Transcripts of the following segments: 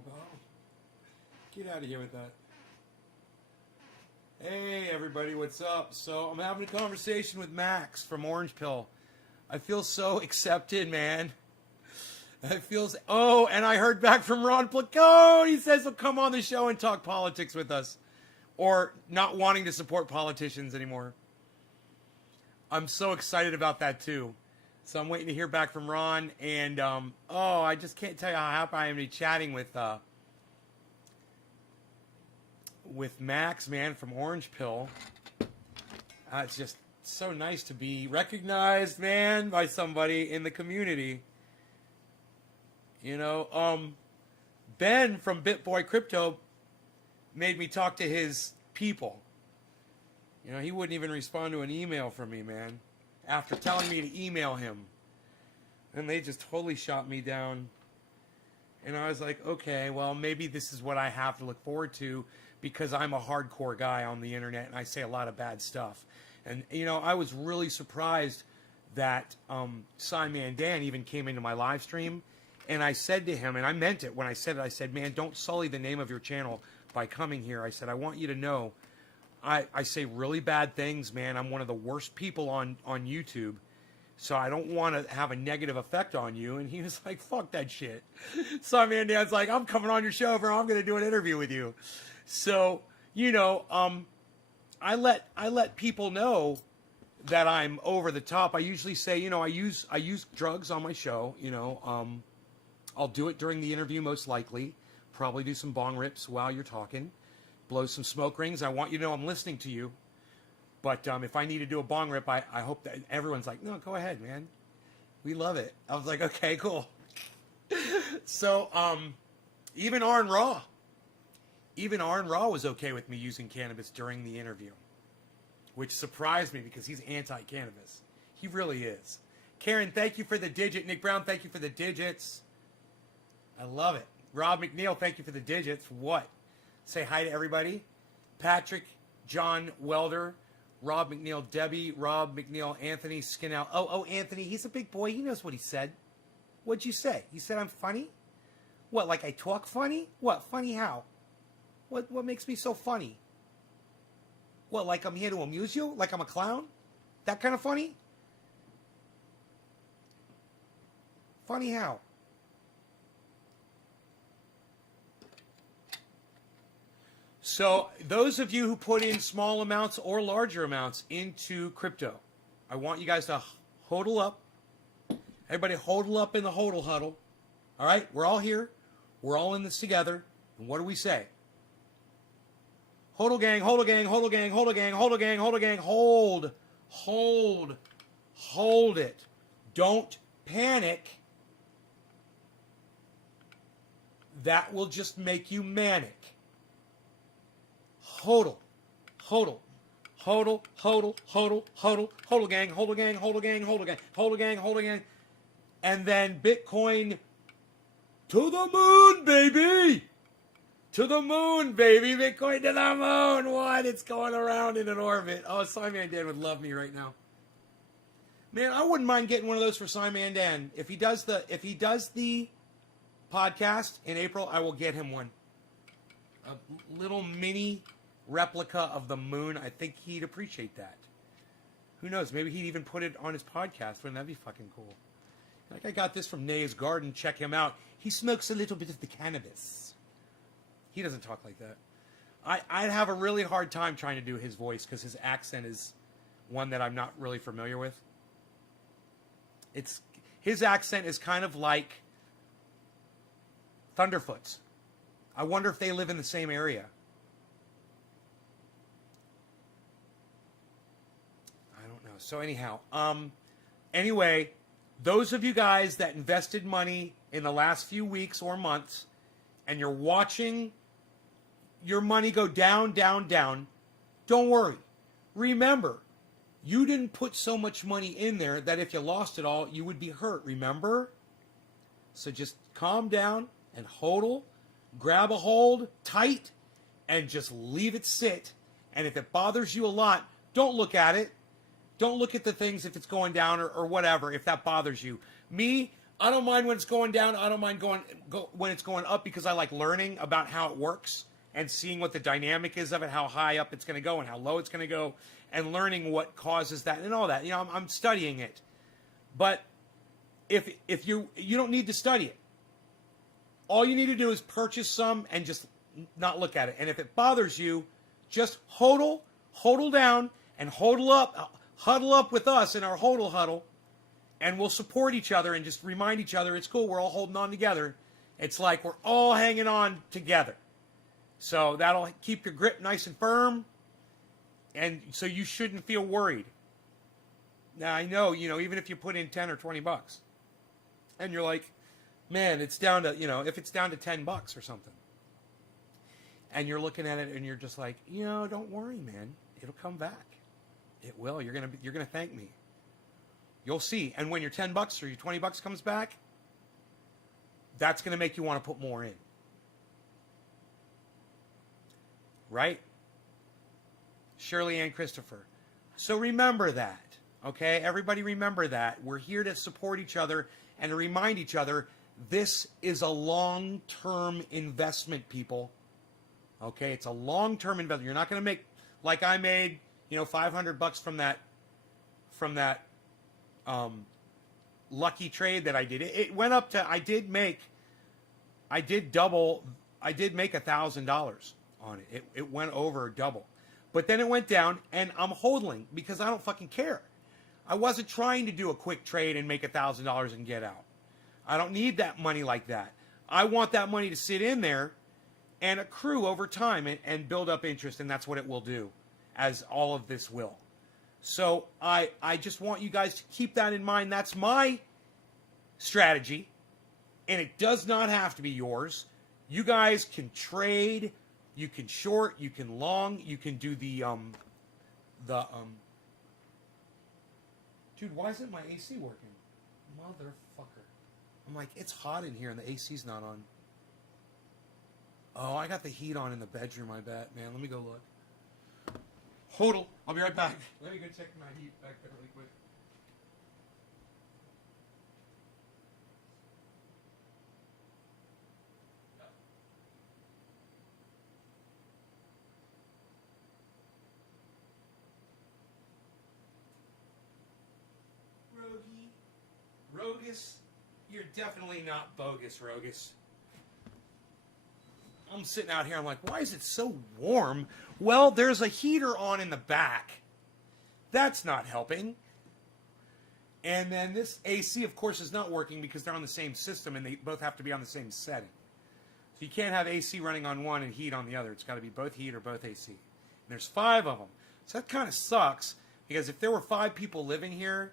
go. Get out of here with that. Hey, everybody, what's up? So, I'm having a conversation with Max from Orange Pill. I feel so accepted, man. It feels... Oh, and I heard back from Ron Placone. He says he'll come on the show and talk politics with us. Or not wanting to support politicians anymore. I'm so excited about that, too. So I'm waiting to hear back from Ron. And, I just can't tell you how happy I am to be chatting with Max, man, from Orange Pill. It's just so nice to be recognized, man, by somebody in the community. You know, Ben from BitBoy Crypto made me talk to his people. You know, he wouldn't even respond to an email from me, man, after telling me to email him. And they just totally shot me down. And I was like, okay, well, maybe this is what I have to look forward to because I'm a hardcore guy on the internet and I say a lot of bad stuff. And, you know, I was really surprised that Simon Dan even came into my live stream. And I said to him, and I meant it when I said it, I said, man, don't sully the name of your channel by coming here. I said, I want you to know, I say really bad things, man. I'm one of the worst people on YouTube. So I don't want to have a negative effect on you. And he was like, fuck that shit. Simon Dan's like, I'm coming on your show, bro. I'm going to do an interview with you. So, you know, I let people know that I'm over the top. I usually say, you know, I use drugs on my show. You know, I'll do it during the interview most likely. Probably do some bong rips while you're talking. Blow some smoke rings. I want you to know I'm listening to you. But if I need to do a bong rip, I hope that everyone's like, no, go ahead, man. We love it. I was like, okay, cool. So even Arn Raw was okay with me using cannabis during the interview, which surprised me because he's anti-cannabis. He really is. Karen, thank you for the digit. Nick Brown, thank you for the digits. I love it. Rob McNeil, thank you for the digits. What? Say hi to everybody. Patrick, John Welder, Rob McNeil, Debbie, Rob McNeil, Anthony, Skinnell. Oh, Anthony, he's a big boy. He knows what he said. What'd you say? You said I'm funny? What, like I talk funny? What, funny how? What makes me so funny? What, like I'm here to amuse you? Like I'm a clown? That kind of funny? Funny how? So those of you who put in small amounts or larger amounts into crypto, I want you guys to hodl up. Everybody hodl up in the hodl huddle. All right? We're all here. We're all in this together. And what do we say? Hodl gang, hodl gang, hodl gang, hodl gang, hodl gang, hodl gang, hold it. Don't panic. That will just make you manic. Hodl, hodl, hodl, hodl, hodl, hodl, hodl gang, hodl gang, hodl gang, hodl gang, hodl gang, hodl gang, and then Bitcoin to the moon, baby! To the moon, baby! Bitcoin to the moon! What? It's going around in an orbit. Oh, Simon Dan would love me right now. Man, I wouldn't mind getting one of those for Simon Dan. If he does the podcast in April, I will get him one. A little mini replica of the moon. I think he'd appreciate that. Who knows? Maybe he'd even put it on his podcast. Wouldn't that be fucking cool? Like, I got this from Nay's Garden. Check him out. He smokes a little bit of the cannabis. He doesn't talk like that. I'd have a really hard time trying to do his voice because his accent is one that I'm not really familiar with. His accent is kind of like Thunderfoot's. I wonder if they live in the same area. I don't know. So anyhow, anyway, those of you guys that invested money in the last few weeks or months, and you're watching your money go down, down, down, don't worry. Remember, you didn't put so much money in there that if you lost it all, you would be hurt. Remember? So just calm down and hodl. Grab a hold tight and just leave it sit. And if it bothers you a lot, don't look at it. Don't look at the things if it's going down or whatever, if that bothers you. Me, I don't mind when it's going down. I don't mind when it's going up because I like learning about how it works and seeing what the dynamic is of it, how high up it's going to go and how low it's going to go, and learning what causes that and all that. You know, I'm studying it. But if you don't need to study it. All you need to do is purchase some and just not look at it. And if it bothers you, just hodl down and huddle up with us in our huddle, and we'll support each other and just remind each other it's cool. We're all holding on together. It's like we're all hanging on together. So that'll keep your grip nice and firm, and so you shouldn't feel worried. Now I know, even if you put in 10 or 20 bucks, and you're like, man, it's down to, if it's down to 10 bucks or something, and you're looking at it and you're just like, don't worry, man, it'll come back. It will. You're gonna thank me. You'll see. And when your 10 bucks or your 20 bucks comes back, that's gonna make you want to put more in. Right? Shirley Ann Christopher. So remember that. Okay? Everybody remember that. We're here to support each other and to remind each other this is a long-term investment, people. Okay? It's a long-term investment. You're not going to make, like I made, $500 from that lucky trade that I did. It went up to, I did make $1,000 on it. It went over double. But then it went down, and I'm hodling because I don't fucking care. I wasn't trying to do a quick trade and make $1,000 and get out. I don't need that money like that. I want that money to sit in there and accrue over time and build up interest, and that's what it will do, as all of this will. So I just want you guys to keep that in mind. That's my strategy, and it does not have to be yours. You guys can trade, you can short, you can long, you can do the dude, why isn't my AC working? Motherfucker. I'm like, it's hot in here and the AC's not on. Oh, I got the heat on in the bedroom, I bet. Man, let me go look. Hodl. I'll be right back. Let me go check my heat back there really quick. Rogus, you're definitely not bogus, Rogus. I'm sitting out here, I'm like, why is it so warm? Well, there's a heater on in the back. That's not helping. And then this AC, of course, is not working because they're on the same system and they both have to be on the same setting. So you can't have AC running on one and heat on the other. It's got to be both heat or both AC. And there's 5 of them. So that kind of sucks because if there were 5 people living here,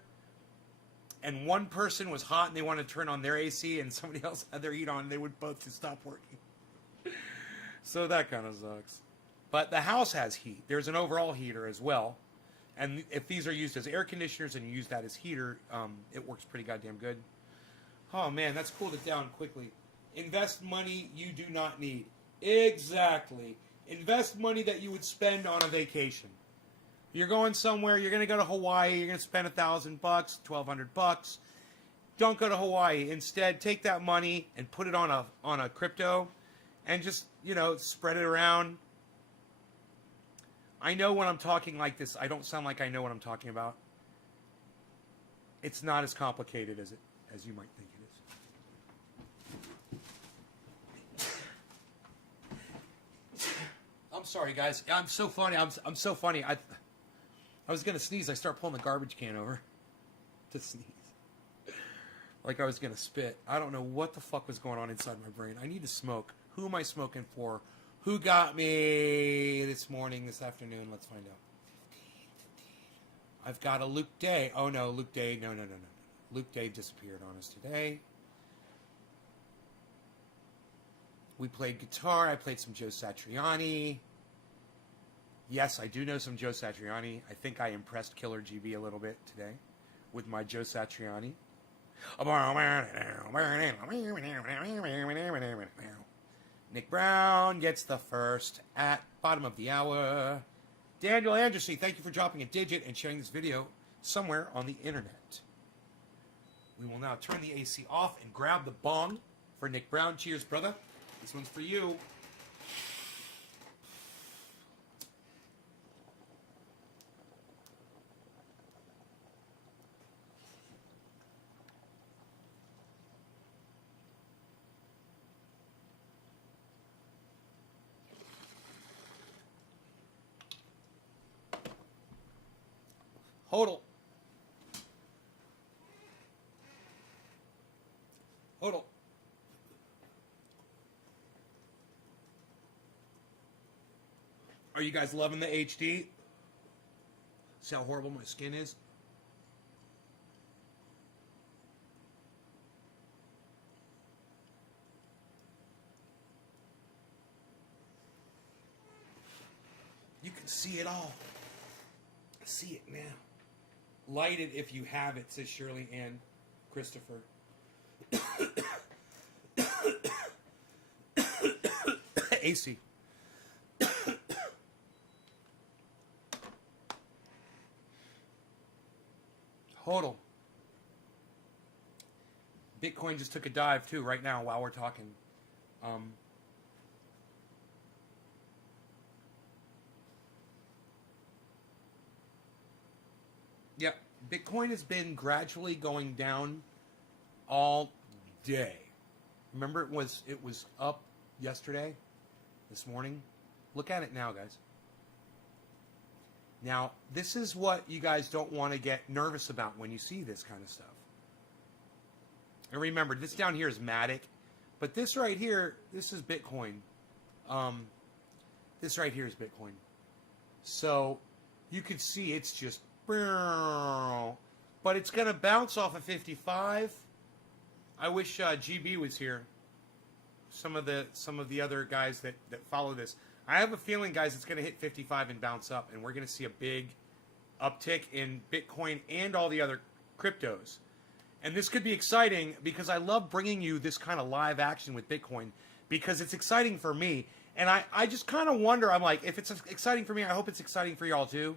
and one person was hot and they wanted to turn on their AC and somebody else had their heat on, they would both just stop working. So that kind of sucks. But the house has heat. There's an overall heater as well. And if these are used as air conditioners and you use that as heater, it works pretty goddamn good. Oh man, that's cooled it down quickly. Invest money you do not need. Exactly. Invest money that you would spend on a vacation. You're going somewhere, you're going to go to Hawaii, you're going to spend $1,000, $1,200. Don't go to Hawaii. Instead, take that money and put it on a crypto and just, spread it around. I know when I'm talking like this, I don't sound like I know what I'm talking about. It's not as complicated as you might think it is. I'm sorry, guys. I'm so funny. I'm so funny. I was going to sneeze. I start pulling the garbage can over to sneeze. Like I was going to spit. I don't know what the fuck was going on inside my brain. I need to smoke. Who am I smoking for? Who got me this morning, this afternoon? Let's find out. I've got a Luke Day. Oh, no, Luke Day. No. Luke Day disappeared on us today. We played guitar. I played some Joe Satriani. Yes, I do know some Joe Satriani. I think I impressed Killer GB a little bit today with my Joe Satriani. Nick Brown gets the first at bottom of the hour. Daniel Anderson, thank you for dropping a digit and sharing this video somewhere on the internet. We will now turn the AC off and grab the bong for Nick Brown. Cheers, brother. This one's for you. Hodl. Hodl. Are you guys loving the HD? See how horrible my skin is? You can see it all. See it now. Light it if you have it, says Shirley Ann Christopher. AC. Hodl. Bitcoin just took a dive too right now while we're talking. Yeah, Bitcoin has been gradually going down all day. Remember it was up yesterday, this morning. Look at it now, guys. Now, this is what you guys don't want to get nervous about when you see this kind of stuff. And remember, this down here is Matic, but this right here, this is Bitcoin. This right here is Bitcoin. So you can see it's just, but it's going to bounce off of 55. I wish GB was here. Some of the other guys that follow this. I have a feeling, guys, it's going to hit 55 and bounce up, and we're going to see a big uptick in Bitcoin and all the other cryptos. And this could be exciting because I love bringing you this kind of live action with Bitcoin because it's exciting for me. And I just kind of wonder, I'm like, if it's exciting for me, I hope it's exciting for y'all too.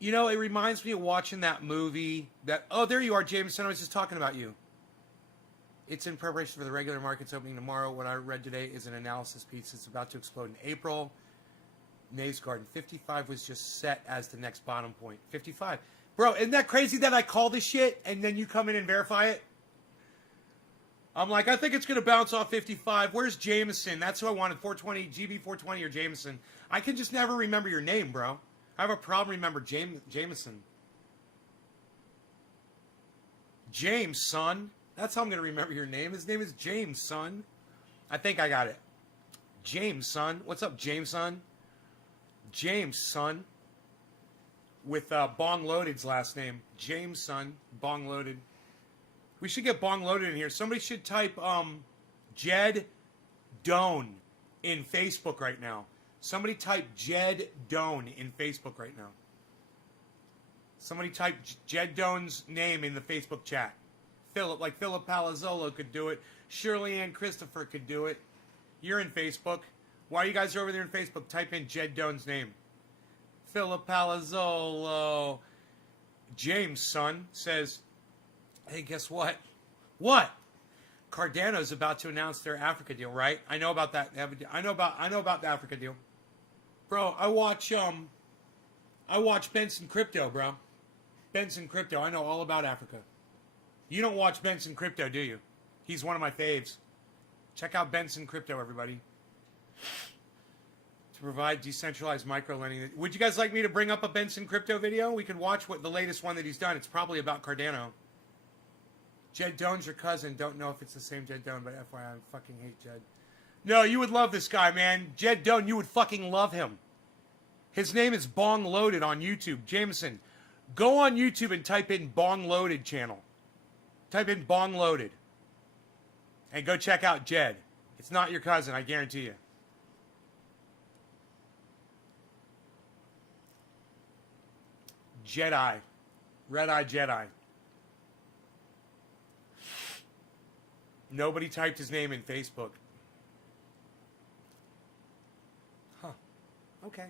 You know, it reminds me of watching that movie that, oh, there you are, Jameson. I was just talking about you. It's in preparation for the regular markets opening tomorrow. What I read today is an analysis piece. It's about to explode in April. Nave's Garden. 55 was just set as the next bottom point. 55. Bro, isn't that crazy that I call this shit and then you come in and verify it? I'm like, I think it's going to bounce off 55. Where's Jameson? That's who I wanted. 420, GB 420 or Jameson. I can just never remember your name, bro. I have a problem remembering Jameson. James, son. That's how I'm going to remember your name. His name is James, son. I think I got it. James, son. What's up, James, son? James, son. With Bong Loaded's last name. James, son. Bong Loaded. We should get Bong Loaded in here. Somebody should type Jed Doan in Facebook right now. Somebody type Jed Doan in Facebook right now. Somebody type Jed Doan's name in the Facebook chat. Philip, like Philip Palazzolo could do it. Shirley Ann Christopher could do it. You're in Facebook. While you guys are over there in Facebook, type in Jed Doan's name. Philip Palazzolo. James, son, says, hey, guess what? What? Cardano's about to announce their Africa deal, right? I know about that. I know about the Africa deal. Bro, I watch Benson Crypto, bro. Benson Crypto. I know all about Africa. You don't watch Benson Crypto, do you? He's one of my faves. Check out Benson Crypto, everybody. To provide decentralized micro-lending. Would you guys like me to bring up a Benson Crypto video? We could watch what the latest one that he's done. It's probably about Cardano. Jed Doan's your cousin. Don't know if it's the same Jed Doan, but FYI, I fucking hate Jed. No, you would love this guy, man. Jed Doan, you would fucking love him. His name is Bong Loaded on YouTube. Jameson, go on YouTube and type in Bong Loaded channel. Type in Bong Loaded. And go check out Jed. It's not your cousin, I guarantee you. Jedi. Red-Eye Jedi. Nobody typed his name in Facebook. Huh. Okay.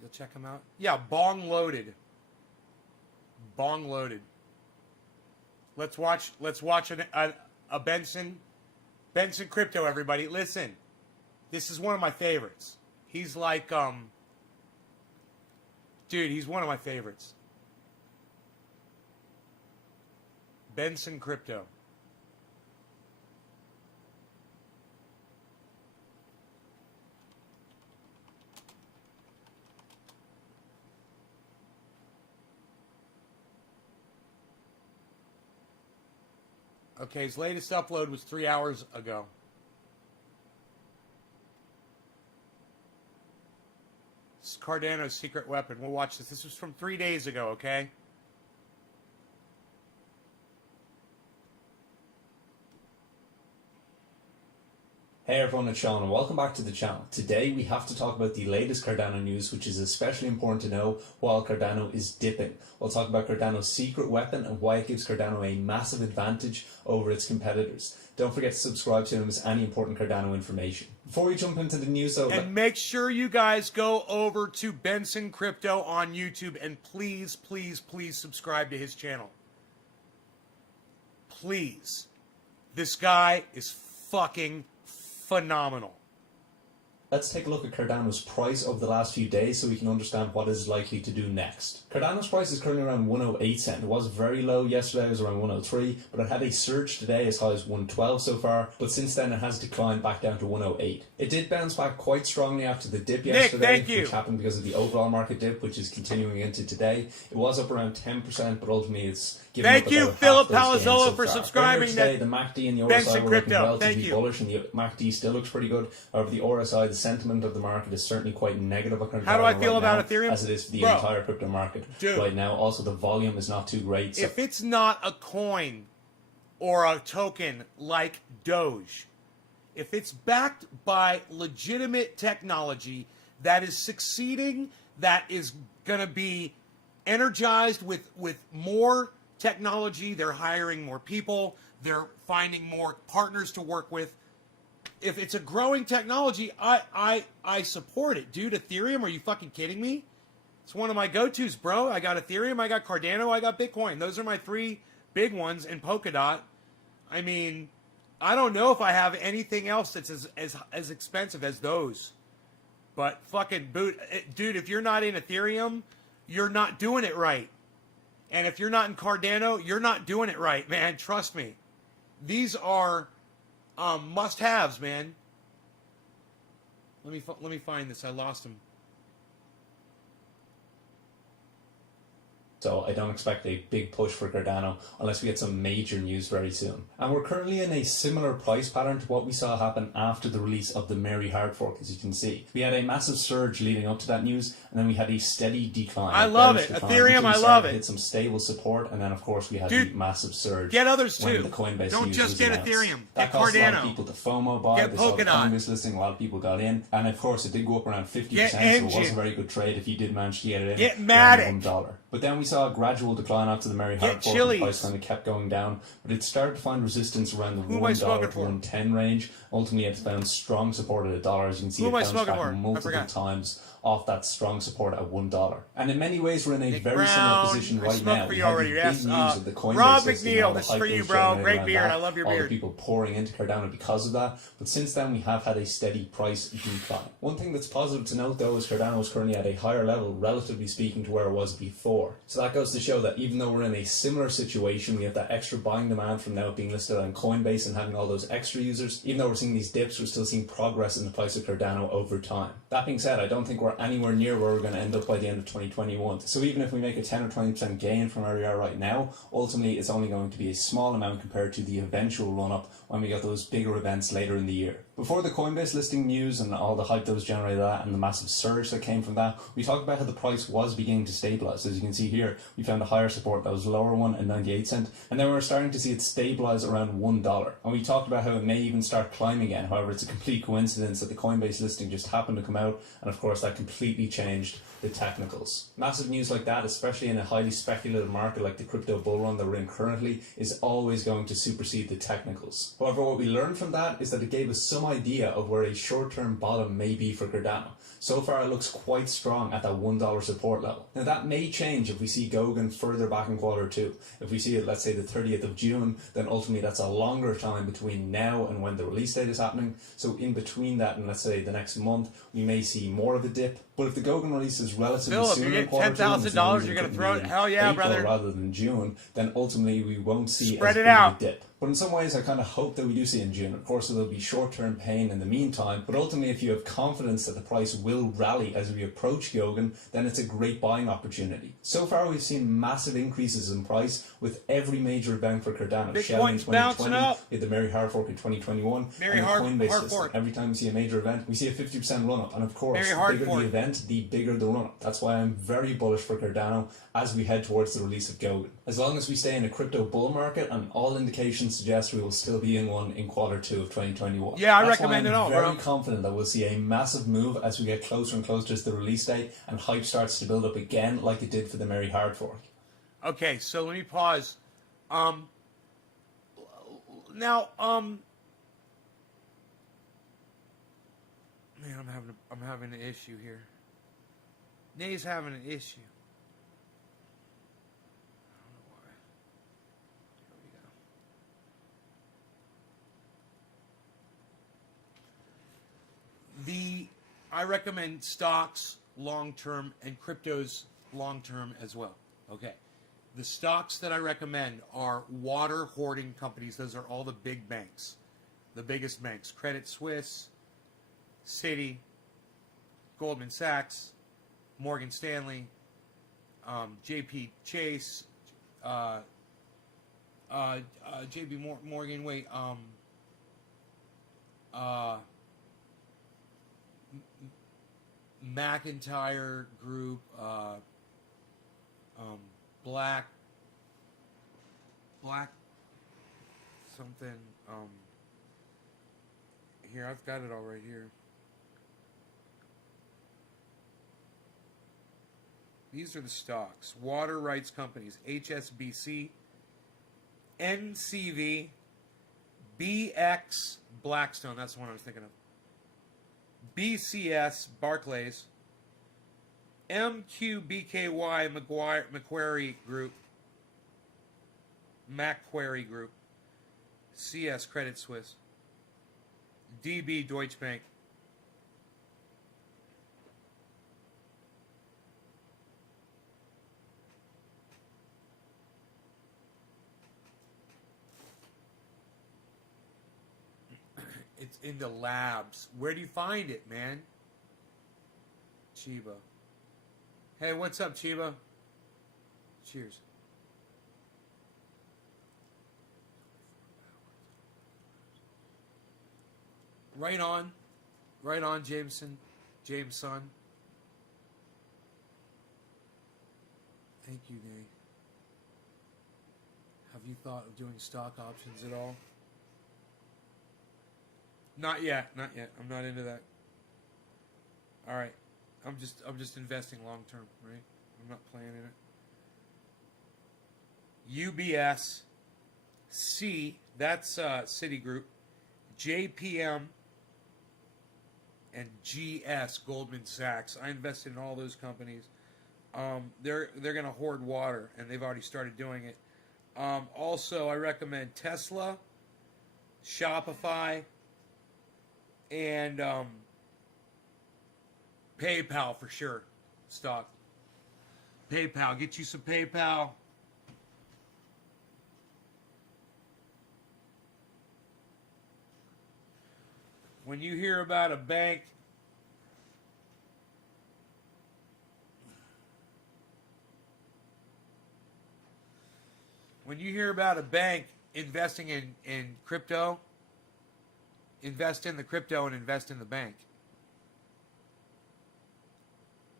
You'll check him out? Yeah, Bong Loaded. Bong Loaded. Let's watch a Benson Crypto, everybody. Listen, this is one of my favorites. He's like, dude, he's one of my favorites. Benson Crypto. Okay, his latest upload was 3 hours ago. This is Cardano's secret weapon. We'll watch this. This was from 3 days ago, okay? Hey everyone, it's Sean and welcome back to the channel. Today we have to talk about the latest Cardano news, which is especially important to know while Cardano is dipping. We'll talk about Cardano's secret weapon and why it gives Cardano a massive advantage over its competitors. Don't forget to subscribe to miss any important Cardano information. Before we jump into the news though... And make sure you guys go over to Benson Crypto on YouTube and please, please, please subscribe to his channel. Please. This guy is fucking phenomenal. Let's take a look at Cardano's price over the last few days so we can understand what it's likely to do next. Cardano's price is currently around 108 cents. It was very low yesterday, it was around 103, but it had a surge today as high as 112 so far, but since then it has declined back down to 108. It did bounce back quite strongly after the dip yesterday, which happened because of the overall market dip, which is continuing into today. It was up around 10%, but ultimately it's given up about half those gains so far. Thank you, Philip Palazzolo, for subscribing. Today, the MACD and the RSI were looking relatively bullish, and the MACD still looks pretty good. However, the RSI, the sentiment of the market is certainly quite negative. How do I feel about Ethereum? As it is for the entire crypto market right now. Also, the volume is not too great. So. If it's not a coin or a token like Doge, if it's backed by legitimate technology that is succeeding, that is going to be energized with more technology, they're hiring more people, they're finding more partners to work with. If it's a growing technology, I support it. Dude, Ethereum, are you fucking kidding me? It's one of my go-tos, bro. I got Ethereum, I got Cardano, I got Bitcoin. Those are my three big ones, and Polkadot. I mean, I don't know if I have anything else that's as expensive as those. But fucking dude, if you're not in Ethereum, you're not doing it right. And if you're not in Cardano, you're not doing it right, man. Trust me. These are must-haves, man. Let me find this. I lost him. So I don't expect a big push for Cardano unless we get some major news very soon. And we're currently in a similar price pattern to what we saw happen after the release of the Mary hard fork, as you can see. We had a massive surge leading up to that news, and then we had a steady decline. I love it. Ethereum, I love it. Hit some stable support, and then of course we had a massive surge. Get others too. When the Coinbase Don't news just was get announced. Ethereum. That Get caused Cardano. a lot of people to FOMO buy. Get They saw the Polkadot. Coinbase listing. A lot of people got in, and of course it did go up around 50%. Get So Engine. it was a very good trade if you did manage to get it in. Get Matic. $1. But then we saw a gradual decline after the Mary hard fork. The price kind of kept going down, but it started to find resistance around the $1 to $1.10 range. Ultimately, it's found strong support at $1. As you can see, it bounced back multiple times off that strong support at $1. And in many ways, we're in a very similar position right now. We have the big news of the Coinbase listing. Rob McNeil, this is for you, bro. Great beard. I love your beard. All the people pouring into Cardano because of that. But since then, we have had a steady price decline. One thing that's positive to note, though, is Cardano is currently at a higher level, relatively speaking, to where it was before. So that goes to show that even though we're in a similar situation, we have that extra buying demand from now being listed on Coinbase and having all those extra users. Even though we're seeing these dips, we're still seeing progress in the price of Cardano over time. That being said, I don't think we're anywhere near where we're going to end up by the end of 2021. So even if we make a 10 or 20% gain from where we are right now, ultimately it's only going to be a small amount compared to the eventual run-up when we get those bigger events later in the year. Before the Coinbase listing news and all the hype that was generated that and the massive surge that came from that, we talked about how the price was beginning to stabilize. As you can see here, we found a higher support that was a lower one at 98 cents, and then we were starting to see it stabilize around $1. And we talked about how it may even start climbing again. However, it's a complete coincidence that the Coinbase listing just happened to come out, and of course that completely changed the technicals. Massive news like that, especially in a highly speculative market like the crypto bull run that we're in currently, is always going to supersede the technicals. However, what we learned from that is that it gave us some idea of where a short-term bottom may be for Cardano. So far, it looks quite strong at that $1 support level. Now, that may change if we see Gogan further back in quarter two. If we see it, let's say, the 30th of June, then ultimately that's a longer time between now and when the release date is happening. So in between that and, let's say, the next month, we may see more of a dip. But if the Gogan release is relatively Philip, soon you're in quarter getting two, $10,000, you're going to throw it? Hell yeah, April brother. rather than June, then ultimately we won't see Spread as it big of out. a dip. But in some ways, I kind of hope that we do see in June. Of course, there'll be short-term pain in the meantime, but ultimately, if you have confidence that the price will rally as we approach Gogan, then it's a great buying opportunity. So far, we've seen massive increases in price with every major event for Cardano. Shell in Bitcoin's bouncing 2020, up. we had the Mary Hard Fork in 2021, Mary and the Hard Coinbase Fork. system. Every time we see a major event, we see a 50% run-up. And of course, Mary the Hard bigger Fork. the event, the bigger the run-up. That's why I'm very bullish for Cardano as we head towards the release of Gogan. As long as we stay in a crypto bull market, and all indications suggest we will still be in one in quarter two of 2021. Yeah, I That's recommend why it I'm all, very bro. confident that we'll see a massive move as we get closer and closer to the release date, and hype starts to build up again like it did for the Mary Hard Fork. Okay, so let me pause. Now, man, I'm having an issue here. Nay's having an issue. I don't know why. Here we go. I recommend stocks long term and cryptos long term as well. Okay. The stocks that I recommend are water hoarding companies. Those are all the big banks, the biggest banks: Credit Suisse, Citi, Goldman Sachs, Morgan Stanley, J.P. Chase, J.P. Morgan. Wait, McIntyre Group, Black something. Here, I've got it all right here. These are the stocks. Water rights companies: HSBC, NCV, BX, Blackstone. That's the one I was thinking of. BCS, Barclays, MQBKY, Macquarie Group, CS, Credit Suisse, DB, Deutsche Bank. It's in the labs. Where do you find it, man? Chiba. Hey, what's up, Chiba? Cheers. Right on, Jameson. Thank you, Nate. Have you thought of doing stock options at all? Not yet. I'm not into that. All right. I'm just investing long term, right? I'm not playing in it. UBS, C, that's Citigroup, JPM, and GS, Goldman Sachs. I invested in all those companies. They're going to hoard water, and they've already started doing it. Also, I recommend Tesla, Shopify, and PayPal for sure. Stock. PayPal. Get you some PayPal. When you hear about a bank investing in crypto, invest in the crypto and invest in the bank.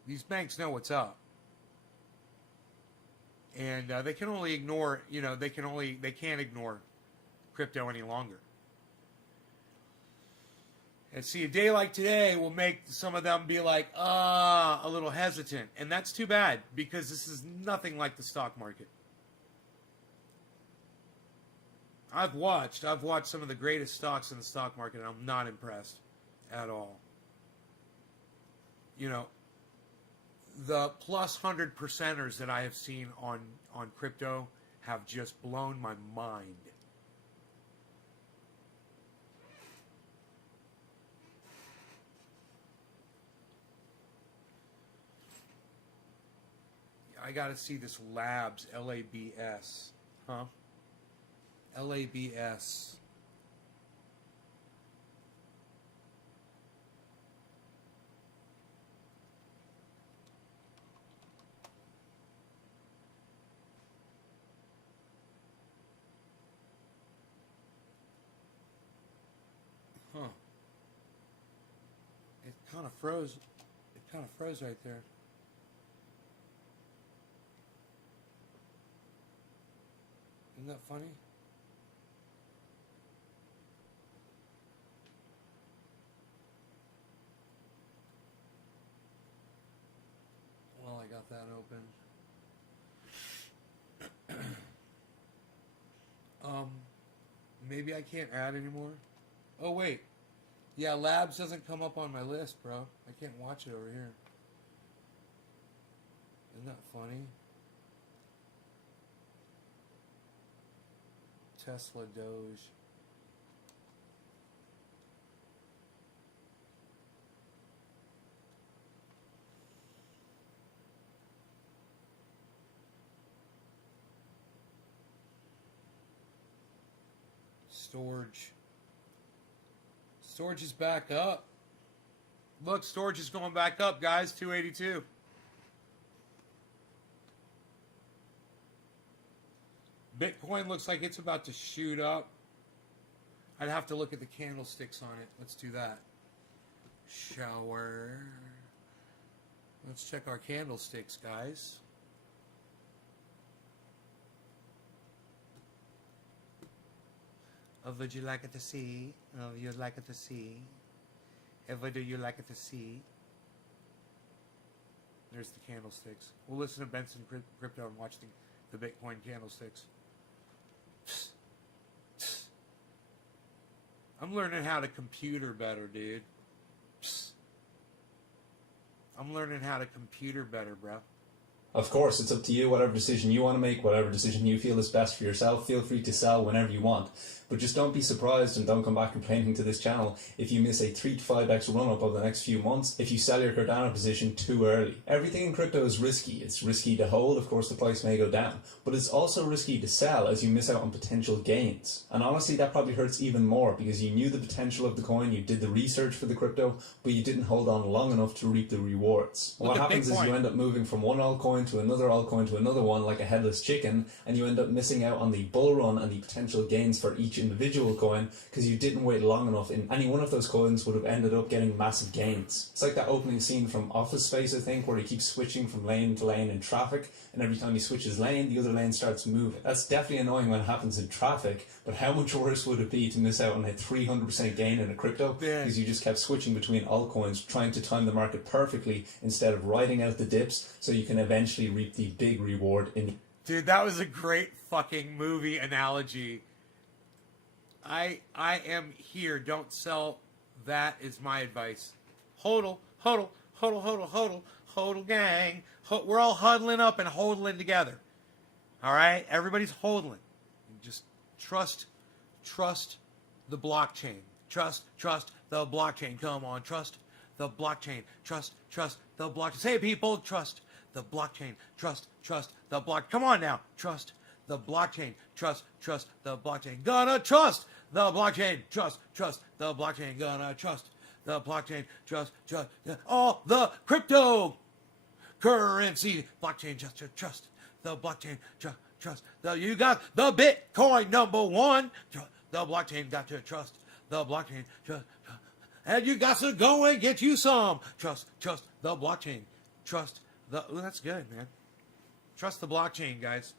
These banks know what's up. And they can only ignore, they can't ignore crypto any longer. And see, a day like today will make some of them be like, a little hesitant. And that's too bad, because this is nothing like the stock market. I've watched some of the greatest stocks in the stock market, and I'm not impressed at all. You know, the plus 100%ers that I have seen on crypto have just blown my mind. I gotta see this Labs, L-A-B-S. Huh? L-A-B-S. Huh. It kind of froze. It kind of froze right there. Isn't that funny? Well, I got that open. Maybe I can't add anymore. Oh wait, yeah, Labs doesn't come up on my list, bro. I can't watch it over here. Isn't that funny? Tesla Doge. Storage. Storage is back up. Look, storage is going back up, guys. 282. Bitcoin looks like it's about to shoot up. I'd have to look at the candlesticks on it. Let's do that. Shower. Let's check our candlesticks, guys. Would you like it to see? Oh, you'd like it to see? Ever do you like it to see? There's the candlesticks. We'll listen to Benson Crypto and watch the Bitcoin candlesticks. I'm learning how to computer better, dude. I'm learning how to computer better, bro. Of course, it's up to you, whatever decision you want to make, whatever decision you feel is best for yourself, feel free to sell whenever you want. But just don't be surprised and don't come back complaining to this channel if you miss a 3 to 5x run up over the next few months if you sell your Cardano position too early. Everything in crypto is risky. It's risky to hold, of course the price may go down, but it's also risky to sell as you miss out on potential gains. And honestly, that probably hurts even more because you knew the potential of the coin, you did the research for the crypto, but you didn't hold on long enough to reap the rewards. What happens is you end up moving from one altcoin to another altcoin to another one like a headless chicken, and you end up missing out on the bull run and the potential gains for each individual coin because you didn't wait long enough. In any one of those coins would have ended up getting massive gains. It's like that opening scene from Office Space, I think, where he keeps switching from lane to lane in traffic, and every time he switches lane, the other lane starts moving. That's definitely annoying when it happens in traffic, but how much worse would it be to miss out on a 300% gain in a crypto because you just kept switching between altcoins, trying to time the market perfectly instead of riding out the dips so you can eventually reap the big reward in. Dude, that was a great fucking movie analogy. I am here. Don't sell. That is my advice. Hodl, hodl, hodl, hodl, hodl, hodl gang. We're all huddling up and hodling together. All right? Everybody's hodling. Just trust the blockchain. Trust the blockchain. Come on, trust the blockchain. Trust the blockchain. Say it, people. Trust the blockchain. Trust the block. Come on now. Trust the blockchain. Trust the blockchain. Gonna trust the blockchain. Trust the blockchain. Gonna trust the blockchain. Trust all the crypto currency blockchain. Just trust the blockchain. Trust the. You got the Bitcoin #1. The blockchain. Got to trust the blockchain. And you got to go and get you some. Trust the blockchain. Trust the. Ooh, that's good, man. Trust the blockchain, guys.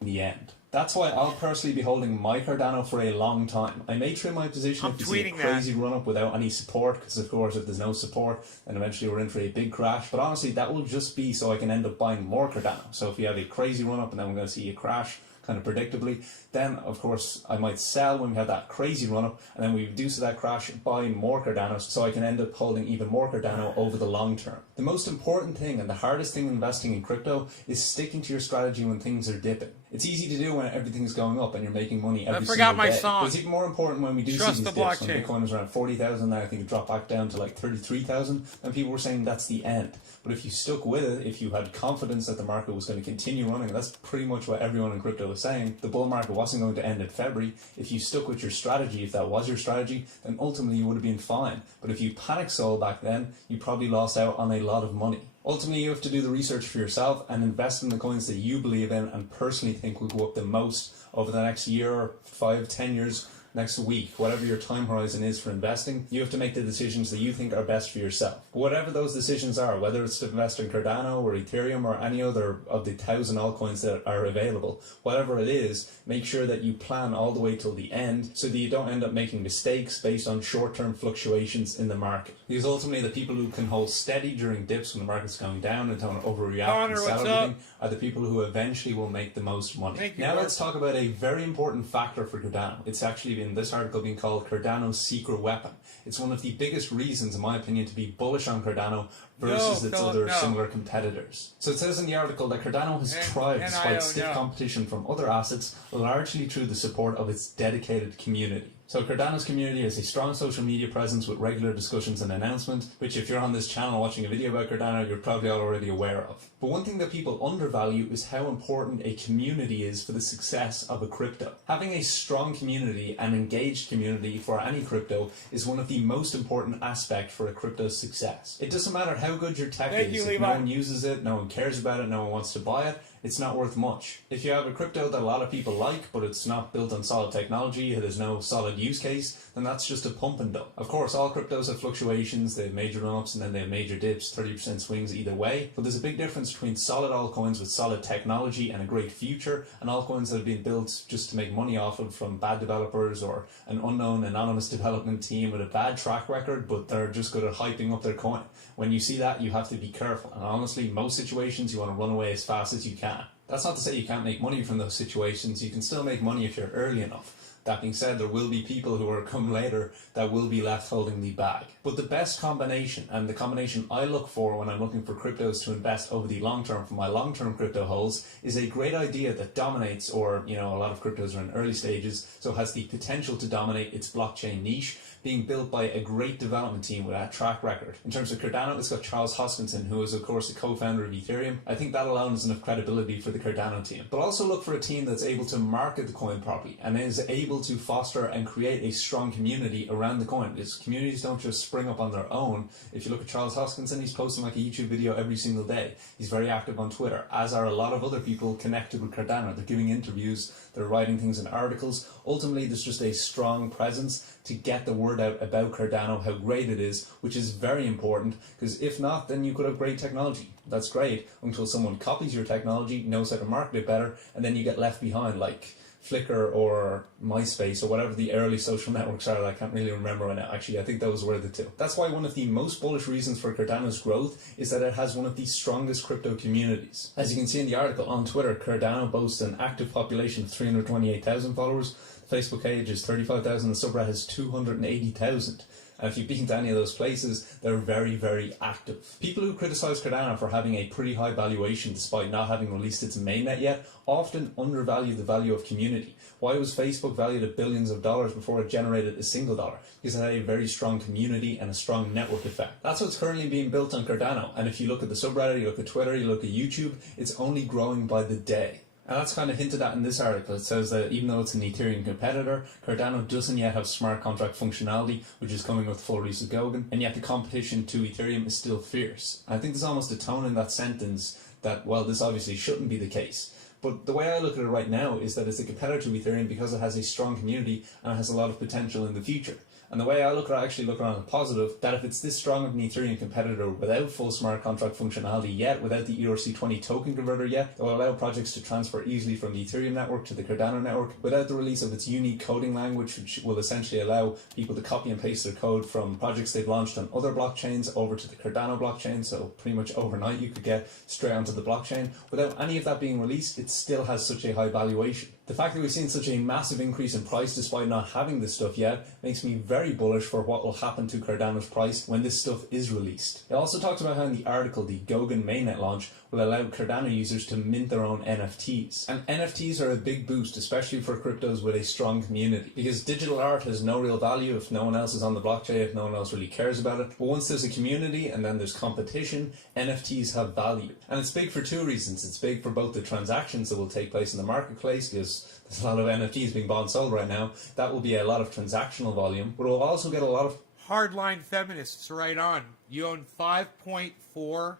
In the end. That's why I'll personally be holding my Cardano for a long time. I may trim my position if you see a crazy run up without any support, because of course if there's no support then eventually we're in for a big crash, but honestly that will just be so I can end up buying more Cardano. So if you have a crazy run up and then we're going to see a crash, kind of predictably. Then, of course, I might sell when we have that crazy run up, and then we reduce that crash, buy more Cardano, so I can end up holding even more Cardano over the long term. The most important thing and the hardest thing investing in crypto is sticking to your strategy when things are dipping. It's easy to do when everything's going up and you're making money every single day. I forgot my song. But it's even more important when we do Trust see these the dips. blockchain. When Bitcoin was around 40,000, now I think it dropped back down to like 33,000, and people were saying that's the end. But if you stuck with it, if you had confidence that the market was going to continue running, and that's pretty much what everyone in crypto was saying, the bull market wasn't going to end in February. If you stuck with your strategy, if that was your strategy, then ultimately you would have been fine. But if you panic sold back then, you probably lost out on a lot of money. Ultimately, you have to do the research for yourself and invest in the coins that you believe in and personally think will go up the most over the next year, 5, 10 years, next week, whatever your time horizon is for investing. You have to make the decisions that you think are best for yourself. But whatever those decisions are, whether it's to invest in Cardano or Ethereum or any other of the 1,000 altcoins that are available, whatever it is, make sure that you plan all the way till the end so that you don't end up making mistakes based on short-term fluctuations in the market. Because ultimately the people who can hold steady during dips when the market's going down and don't overreact Connor, and sell what's everything up? Are the people who eventually will make the most money. Thank you, Now Mark. let's talk about a very important factor for Cardano. It's actually in this article being called Cardano's secret weapon. It's one of the biggest reasons, in my opinion, to be bullish on Cardano versus its other similar competitors. So it says in the article that Cardano has thrived despite stiff competition from other assets, largely through the support of its dedicated community. So Cardano's community has a strong social media presence with regular discussions and announcements, which if you're on this channel watching a video about Cardano, you're probably already aware of. But one thing that people undervalue is how important a community is for the success of a crypto. Having a strong community and engaged community for any crypto is one of the most important aspects for a crypto's success. It doesn't matter how good your tech is, if no one uses it, no one cares about it, no one wants to buy it, it's not worth much. If you have a crypto that a lot of people like, but it's not built on solid technology, there's no solid use case, then that's just a pump and dump. Of course, all cryptos have fluctuations, they have major run-ups and then they have major dips, 30% swings either way, but there's a big difference between solid altcoins with solid technology and a great future, and altcoins that have been built just to make money off of from bad developers or an unknown anonymous development team with a bad track record, but they're just good at hyping up their coin. When you see that, you have to be careful, and honestly, most situations you want to run away as fast as you can. That's not to say you can't make money from those situations. You can still make money if you're early enough. That being said, there will be people who are come later that will be left holding the bag. But the best combination, and the combination I look for when I'm looking for cryptos to invest over the long term for my long-term crypto holds, is a great idea that dominates, or a lot of cryptos are in early stages, so has the potential to dominate its blockchain niche, being built by a great development team with a track record. In terms of Cardano, it's got Charles Hoskinson, who is of course the co-founder of Ethereum. I think that alone is enough credibility for the Cardano team. But also look for a team that's able to market the coin properly and is able to foster and create a strong community around the coin. Because communities don't just spring up on their own. If you look at Charles Hoskinson, he's posting like a YouTube video every single day. He's very active on Twitter, as are a lot of other people connected with Cardano. They're giving interviews, they're writing things in articles. Ultimately, there's just a strong presence to get the word out about Cardano, how great it is, which is very important, because if not, then you could have great technology. That's great until someone copies your technology, knows how to market it better, and then you get left behind, like Flickr or MySpace or whatever the early social networks are that I can't really remember right now. Actually, I think those were the two. That's why one of the most bullish reasons for Cardano's growth is that it has one of the strongest crypto communities. As you can see in the article, on Twitter, Cardano boasts an active population of 328,000 followers. The Facebook page is 35,000, the subreddit has 280,000. And if you've been to any of those places, they're very, very active. People who criticize Cardano for having a pretty high valuation despite not having released its mainnet yet often undervalue the value of community. Why was Facebook valued at billions of dollars before it generated a single dollar? Because it had a very strong community and a strong network effect. That's what's currently being built on Cardano. And if you look at the subreddit, you look at Twitter, you look at YouTube, it's only growing by the day. And that's kind of hinted at in this article. It says that even though it's an Ethereum competitor, Cardano doesn't yet have smart contract functionality, which is coming with full release of Goguen, and yet the competition to Ethereum is still fierce. I think there's almost a tone in that sentence that, well, this obviously shouldn't be the case. But the way I look at it right now is that it's a competitor to Ethereum because it has a strong community and it has a lot of potential in the future. And the way I look at it, I actually look at it on a positive, that if it's this strong of an Ethereum competitor without full smart contract functionality yet, without the ERC20 token converter yet, it will allow projects to transfer easily from the Ethereum network to the Cardano network without the release of its unique coding language, which will essentially allow people to copy and paste their code from projects they've launched on other blockchains over to the Cardano blockchain. So pretty much overnight you could get straight onto the blockchain. Without any of that being released, it still has such a high valuation. The fact that we've seen such a massive increase in price despite not having this stuff yet makes me very bullish for what will happen to Cardano's price when this stuff is released. It also talks about how in the article the Goguen mainnet launch will allow Cardano users to mint their own NFTs. And NFTs are a big boost, especially for cryptos with a strong community, because digital art has no real value if no one else is on the blockchain, if no one else really cares about it. But once there's a community and then there's competition, NFTs have value. And it's big for two reasons. It's big for both the transactions that will take place in the marketplace, because there's a lot of NFTs being bought and sold right now. That will be a lot of transactional volume, but we'll also get a lot of hardline feminists. Right on. You own 5.4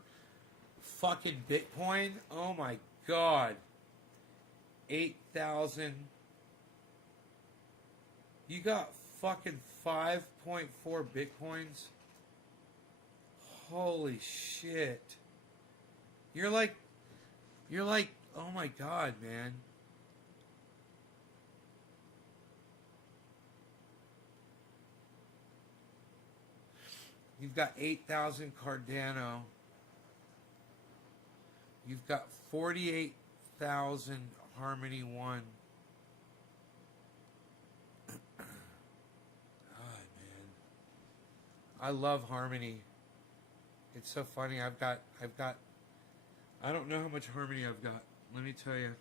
fucking Bitcoin. Oh my god. 8,000. You got fucking 5.4 Bitcoins. Holy shit. You're like, oh my god, man. You've got 8,000 Cardano. You've got 48,000 Harmony 1. God, man. I love Harmony. It's so funny. I've got, I don't know how much Harmony I've got. Let me tell you.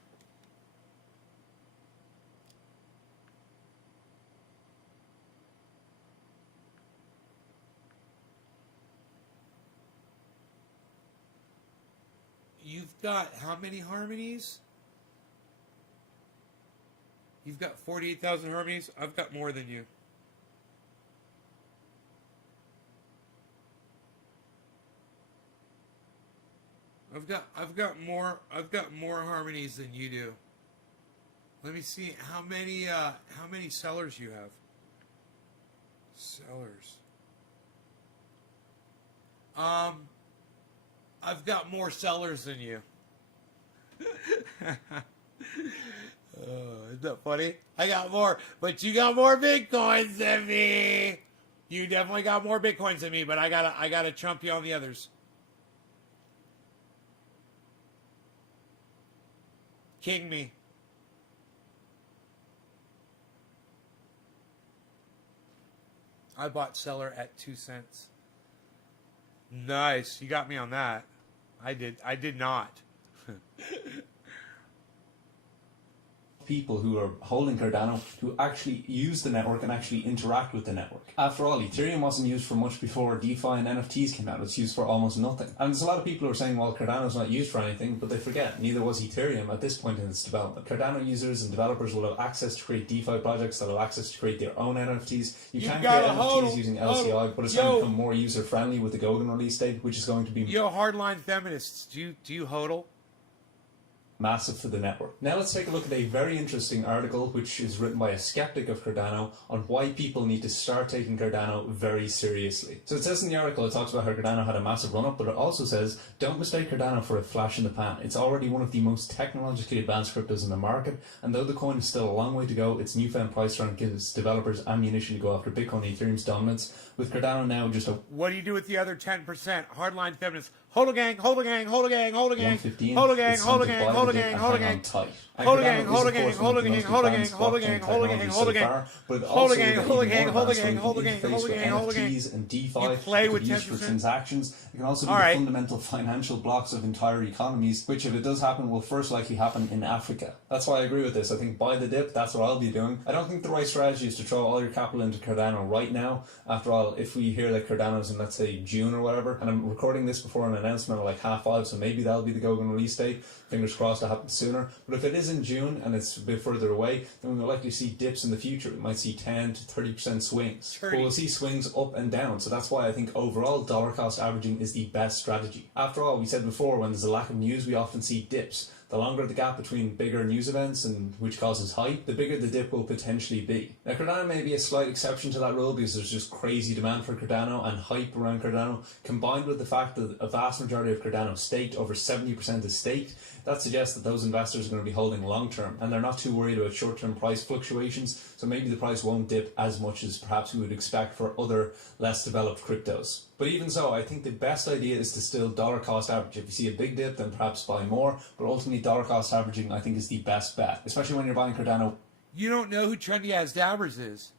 You've got how many harmonies? You've got 48,000 harmonies. I've got more than you. I've got more harmonies than you do. Let me see how many sellers you have. Sellers. I've got more sellers than you. Isn't that funny? I got more, but you got more Bitcoins than me. You definitely got more Bitcoins than me, but I gotta trump you on the others. King me. I bought seller at 2 cents. Nice. You got me on that. I did not. people who are holding Cardano who actually use the network and actually interact with the network. After all, Ethereum wasn't used for much before DeFi and NFTs came out. It's used for almost nothing. And there's a lot of people who are saying, well, Cardano's not used for anything, but they forget, neither was Ethereum at this point in its development. Cardano users and developers will have access to create DeFi projects, they'll have access to create their own NFTs. You can't create NFTs using LCI, but it's going to become more user-friendly with the Goguen release date, which is going to be... Yo, hardline feminists, do you hodl? Massive for the network. Now let's take a look at a very interesting article which is written by a skeptic of Cardano on why people need to start taking Cardano very seriously. So it says in the article, it talks about how Cardano had a massive run-up, but it also says, don't mistake Cardano for a flash in the pan. It's already one of the most technologically advanced cryptos in the market, and though the coin is still a long way to go, its newfound price run gives developers ammunition to go after Bitcoin and Ethereum's dominance, with Cardano now just a... What do you do with the other 10%? Hardline feminists. Hold a gang, hold a gang, hold a gang, hold a gang, 115, hold a gang, hold a gang, hold a gang, hold a gang, hold a gang, hold a gang, hold a gang, hold a gang, hold a gang, hold a gang, hold a gang, hold a gang, hold a gang, hold a gang, hold a gang, hold a gang, hold a gang. NFTs and DeFi You play with used for 10%. transactions. It can also be the fundamental financial blocks of entire economies, which if it does happen will first likely happen in Africa. That's why I agree with this. I think buy the dip, that's what I'll be doing. I don't think the right strategy is to throw all your capital into Cardano right now. After all, if we hear that Cardano's in, let's say, June or whatever, and I'm recording this before an announcement at like 5:30, so maybe that'll be the Goguen release date. Fingers crossed it happens sooner. But if it is in June and it's a bit further away, then we'll likely see dips in the future. We might see 10 to 30% swings. But we'll see swings up and down. So that's why I think overall dollar cost averaging is the best strategy. After all, we said before, when there's a lack of news, we often see dips. The longer the gap between bigger news events and which causes hype, the bigger the dip will potentially be. Now Cardano may be a slight exception to that rule because there's just crazy demand for Cardano and hype around Cardano, combined with the fact that a vast majority of Cardano staked, over 70% is staked. That suggests that those investors are going to be holding long term and they're not too worried about short term price fluctuations, so maybe the price won't dip as much as perhaps we would expect for other less developed cryptos. But even so, I think the best idea is to still dollar cost average. If you see a big dip, then perhaps buy more, but ultimately dollar cost averaging I think is the best bet, especially when you're buying Cardano. You don't know who Trendy As Dabbers is?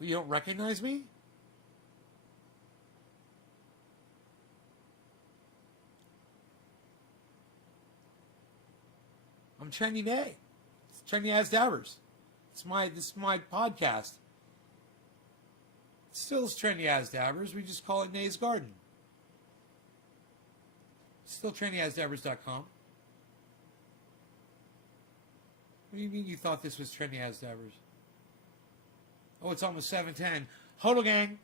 You don't recognize me? I'm Trendy Nay. It's Trendy As Dabbers. This is my podcast. It still is Trendy As Dabbers. We just call it Nay's Garden. Still trendyasdabbers.com. What do you mean you thought this was Trendy As Dabbers? Oh, it's almost 7:10. Hodl gang.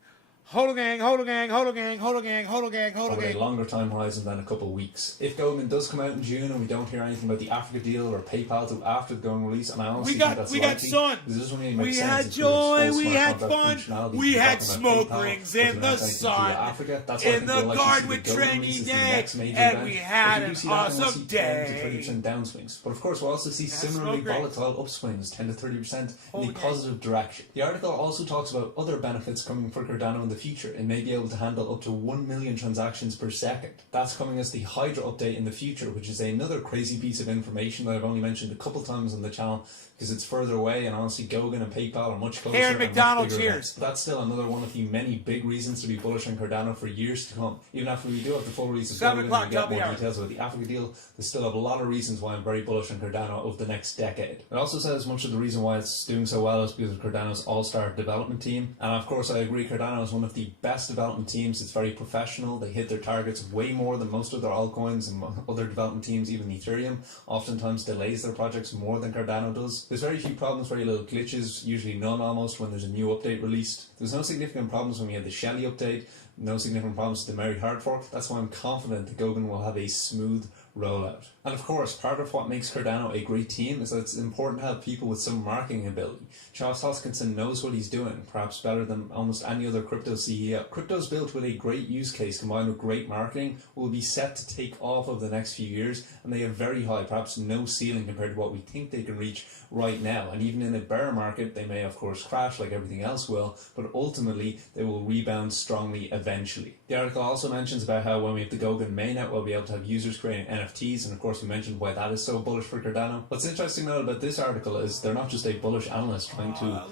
Hodl gang, hodl gang, hodl gang, hodl gang, hodl gang, hodl Over gang. a longer time horizon than a couple of weeks. If Goldman does come out in June and we don't hear anything about the Africa deal or PayPal till after the going release, and I honestly think that's likely, sun. this doesn't really make We sense. had If joy, full we smart had contract fun, functionality, we if had you're talking smoke about PayPal, rings or if in you're the not taking sun, to Africa, that's why I in think the we'll likely garden see with the Goldman Trendy release as the Day, next major and event. we had If you do an see that, then we'll awesome see 10 to day. 30% downswings. But of course, we'll also see similarly smoke rings. volatile upswings, 10 to 30% in Holy the gang. positive direction. The article also talks about other benefits coming for Cardano in the future. It may be able to handle up to 1 million transactions per second. That's coming as the Hydra update in the future, which is another crazy piece of information that I've only mentioned a couple times on the channel because it's further away, and honestly Gogan and PayPal are much closer. Aaron and much McDonald, bigger cheers. events. But that's still another one of the many big reasons to be bullish on Cardano for years to come. Even after we do have the full release of 7 Gogan o'clock, and we get top of the more hour. details about the Africa deal, there's still a lot of reasons why I'm very bullish on Cardano over the next decade. It also says much of the reason why it's doing so well is because of Cardano's all-star development team, and of course I agree Cardano is one of the best development teams. It's very professional. They hit their targets way more than most of their altcoins, and other development teams, even Ethereum, oftentimes delays their projects more than Cardano does. There's very few problems, very little glitches, usually none almost when there's a new update released. There's no significant problems when we had the Shelly update, no significant problems with the Merry Hard Fork. That's why I'm confident that Gogan will have a smooth rollout. And of course, part of what makes Cardano a great team is that it's important to have people with some marketing ability. Charles Hoskinson knows what he's doing, perhaps better than almost any other crypto CEO. Cryptos built with a great use case combined with great marketing will be set to take off over the next few years, and they have very high, perhaps no ceiling compared to what we think they can reach right now. And even in a bear market, they may of course crash like everything else will, but ultimately they will rebound strongly eventually. The article also mentions about how when we have the Gogan mainnet, we'll be able to have users creating NFTs, and of course we mentioned why that is so bullish for Cardano. What's interesting though about this article is they're not just a bullish analyst trying to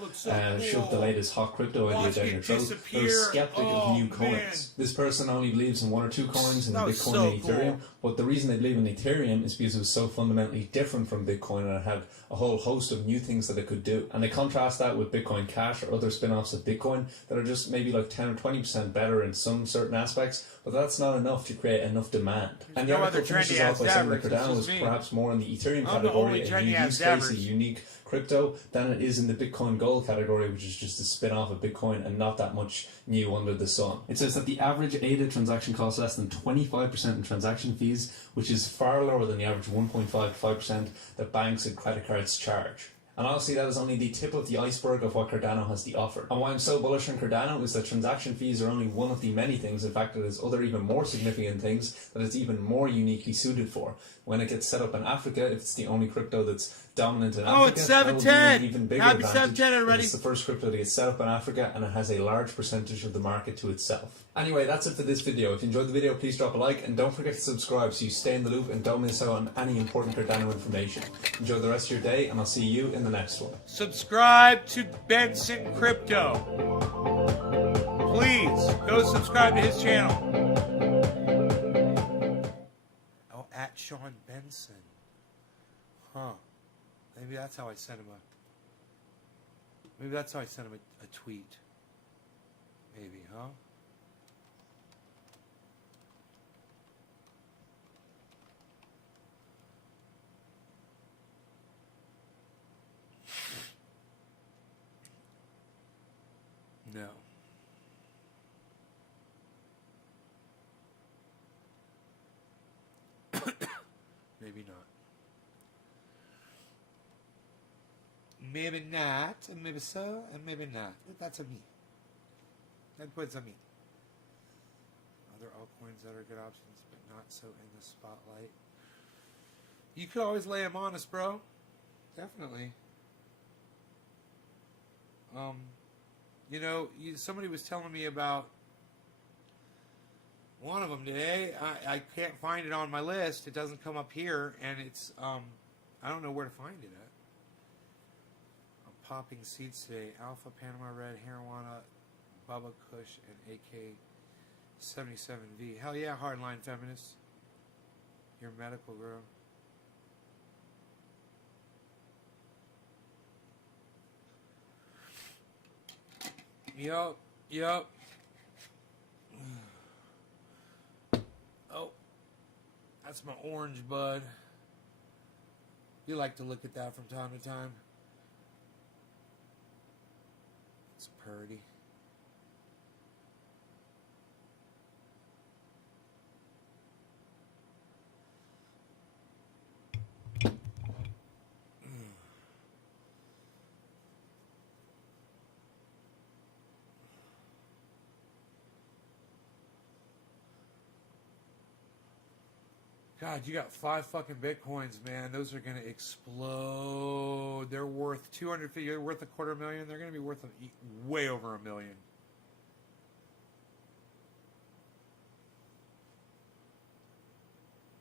shove the latest hot crypto idea down your throat. They're a skeptic of new coins. This person only believes in one or two coins, in Bitcoin and Ethereum, but the reason they believe in Ethereum is because it was so fundamentally different from Bitcoin and it had a whole host of new things that it could do. And they contrast that with Bitcoin Cash or other spin-offs of Bitcoin that are just maybe like 10 or 20% better in some certain aspects, but that's not enough to create enough demand. And the article finishes off by saying that Cardano is perhaps more in the Ethereum category, a new use case, a unique crypto, than it is in the Bitcoin Gold category, which is just a spin-off of Bitcoin and not that much new under the sun. It says that the average ADA transaction costs less than 25% in transaction fees, which is far lower than the average 1.5 to 5% that banks and credit cards charge. And honestly, that is only the tip of the iceberg of what Cardano has to offer. And why I'm so bullish on Cardano is that transaction fees are only one of the many things. In fact, there's other even more significant things that it's even more uniquely suited for. When it gets set up in Africa, if it's the only crypto that's dominant in Africa, it's that will be 7:10. an even bigger Happy advantage. 7:10 already. It's the first crypto to get set up in Africa, and it has a large percentage of the market to itself. Anyway, that's it for this video. If you enjoyed the video, please drop a like, and don't forget to subscribe so you stay in the loop and don't miss out on any important Cardano information. Enjoy the rest of your day, and I'll see you in the next one. Subscribe to Benson Crypto. Please go subscribe to his channel. Oh, at Sean Benson. Huh. Maybe that's how I sent him a tweet. Maybe, huh? No. maybe not. Maybe not, and maybe so, and maybe not. That's a me. That's a me. Other altcoins that are good options, but not so in the spotlight. You could always lay them on us, bro. Definitely. Somebody was telling me about one of them today. I can't find it on my list. It doesn't come up here, and it's I don't know where to find it at. I'm popping seeds today. Alpha, Panama Red, Marijuana, Bubba Kush, and AK-77V. Hell yeah, hardline feminists. Your medical girl. Yup. Oh, that's my orange bud. You like to look at that from time to time. It's purty. God, you got 5 fucking Bitcoins, man. Those are gonna explode. They're worth 250. You're worth $250,000. They're gonna be worth way over $1 million.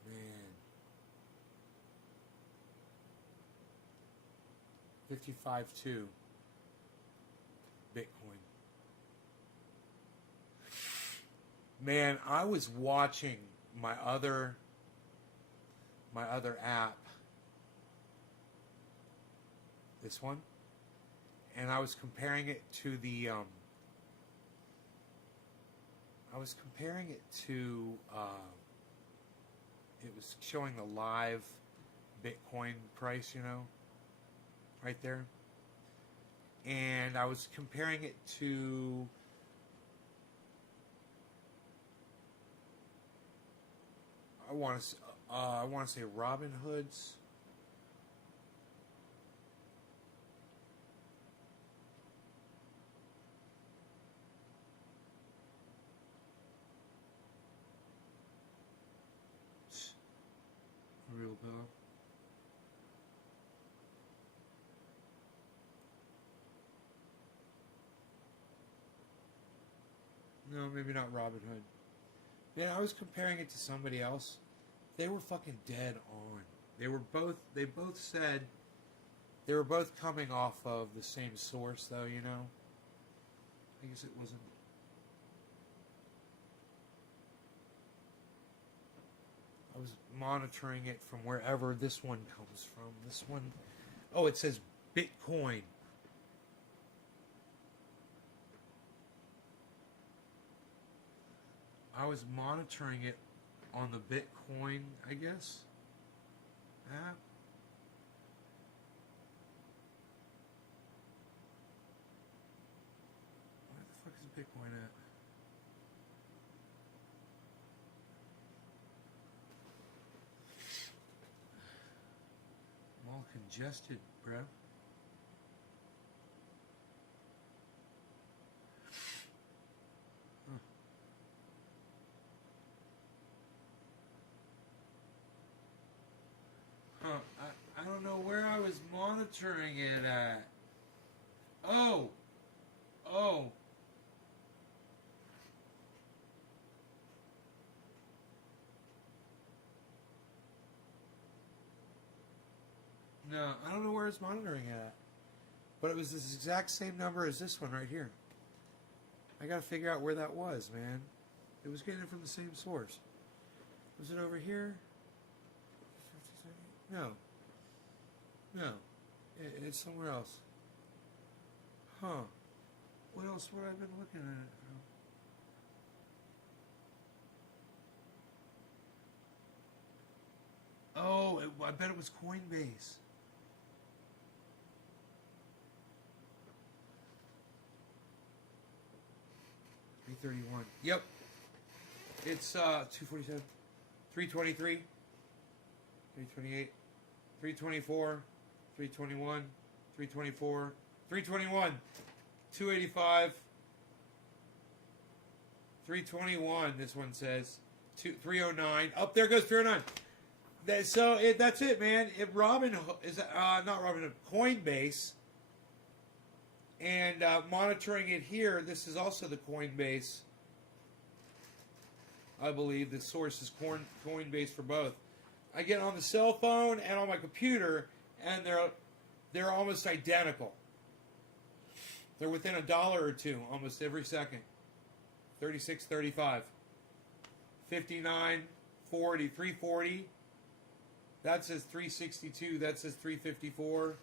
Man, 55.2 Bitcoin. Man, I was watching my other app, this one, and I was comparing it to the it was showing the live Bitcoin price, right there, and I was comparing it to I want to say Robin Hood's. Real bill. No, maybe not Robin Hood. Man, I was comparing it to somebody else. They were fucking dead on. They both said they were both coming off of the same source, though, I guess it wasn't. I was monitoring it from wherever this one comes from. This one, oh, it says Bitcoin. I was monitoring it on the Bitcoin, I guess, app. Where the fuck is Bitcoin at? I'm all congested, bro. I don't know where I was monitoring it at. Oh. No, I don't know where it's monitoring it at. But it was this exact same number as this one right here. I gotta figure out where that was, man. It was getting it from the same source. Was it over here? No. It's somewhere else. Huh. What else would I have been looking at? Oh, I bet it was Coinbase. $331. Yep. It's 247. 323. 328, 324, 321, 324, 321, 285, 321. This one says 309. Up there goes 309. That's it, man. Robin is not Robin, Coinbase, and monitoring it here. This is also the Coinbase. I believe the source is Coinbase for both. I get on the cell phone and on my computer, and they're almost identical. They're within $1 or two almost every second. 36, 35, 59, 40, 340. That says 362. That says 354.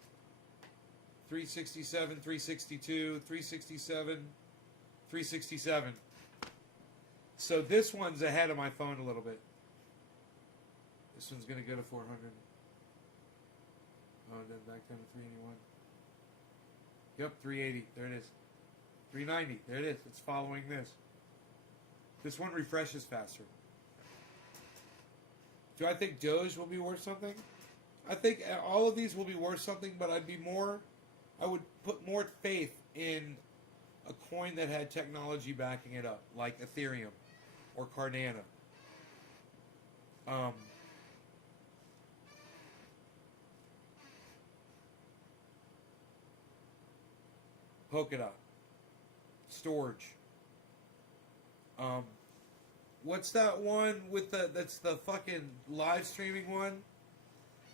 367, 362, 367, 367. So this one's ahead of my phone a little bit. This one's going to go to 400. Oh, then back down to 381. Yep, 380. There it is. 390. There it is. It's following this. This one refreshes faster. Do I think Doge will be worth something? I think all of these will be worth something, but I would put more faith in a coin that had technology backing it up, like Ethereum or Cardano. Polkadot. Storage. What's that one with that's the fucking live streaming one?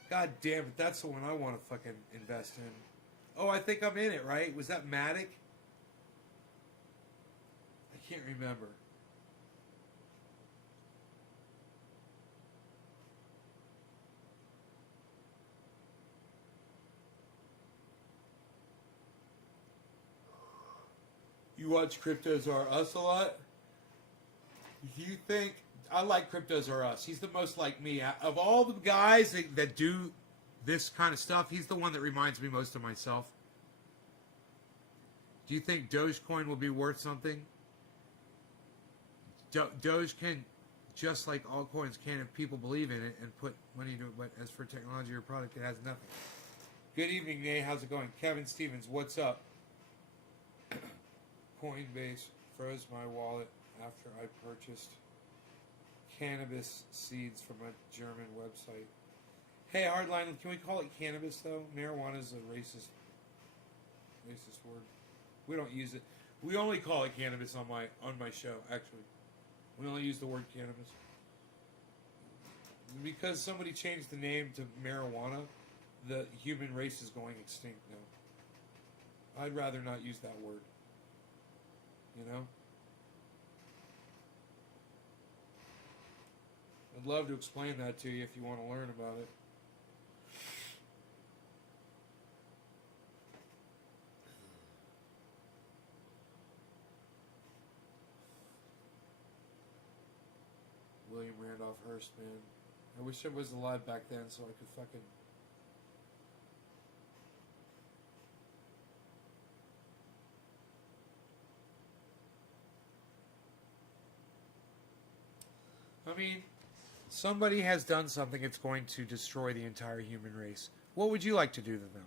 God damn it, that's the one I want to fucking invest in. Oh, I think I'm in it, right? Was that Matic? I can't remember. You watch Cryptos Are Us a lot? You think... I like Cryptos Are Us. He's the most like me. Of all the guys that do this kind of stuff, he's the one that reminds me most of myself. Do you think Dogecoin will be worth something? Doge can, just like all coins can, if people believe in it and put money into it. But as for technology or product, it has nothing. Good evening, Nate. How's it going? Kevin Stevens, what's up? Coinbase froze my wallet after I purchased cannabis seeds from a German website. Hey, Hardline, can we call it cannabis, though? Marijuana is a racist word. We don't use it. We only call it cannabis on my show, actually. We only use the word cannabis. Because somebody changed the name to marijuana, the human race is going extinct now. I'd rather not use that word. You know? I'd love to explain that to you if you want to learn about it. William Randolph Hearst, man. I wish I was alive back then so I could fucking... I mean, somebody has done something that's going to destroy the entire human race. What would you like to do to them?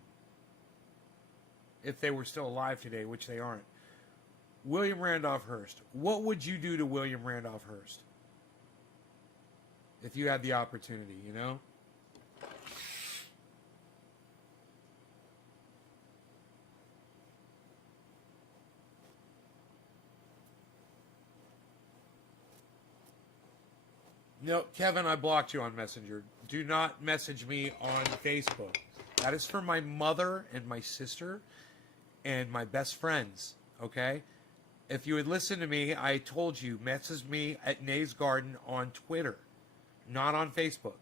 If they were still alive today, which they aren't. William Randolph Hearst. What would you do to William Randolph Hearst? If you had the opportunity, you know? No, Kevin, I blocked you on Messenger. Do not message me on Facebook. That is for my mother and my sister and my best friends, okay? If you had listened to me, I told you, message me at Nays Garden on Twitter, not on Facebook.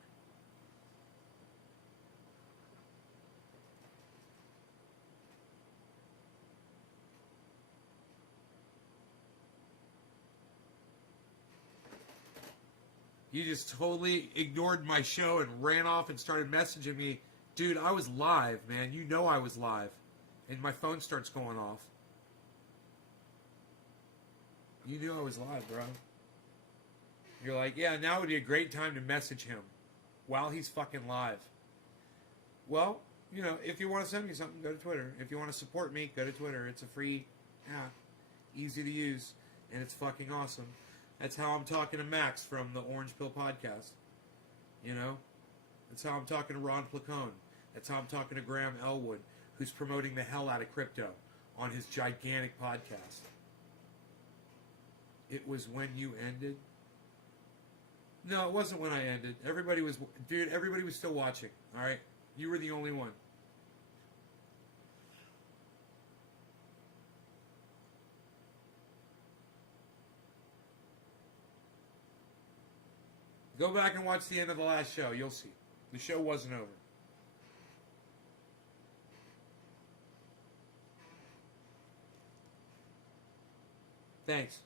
You just totally ignored my show and ran off and started messaging me. Dude, I was live, man. You know I was live. And my phone starts going off. You knew I was live, bro. You're like, yeah, now would be a great time to message him. while he's fucking live. Well, you know, if you want to send me something, go to Twitter. If you want to support me, go to Twitter. It's a free app, easy to use, and it's fucking awesome. That's how I'm talking to Max from the Orange Pill podcast. You know? That's how I'm talking to Ron Placone. That's how I'm talking to Graham Elwood, who's promoting the hell out of crypto on his gigantic podcast. It was when you ended? No, it wasn't when I ended. Everybody was still watching, alright? You were the only one. Go back and watch the end of the last show. You'll see. The show wasn't over. Thanks.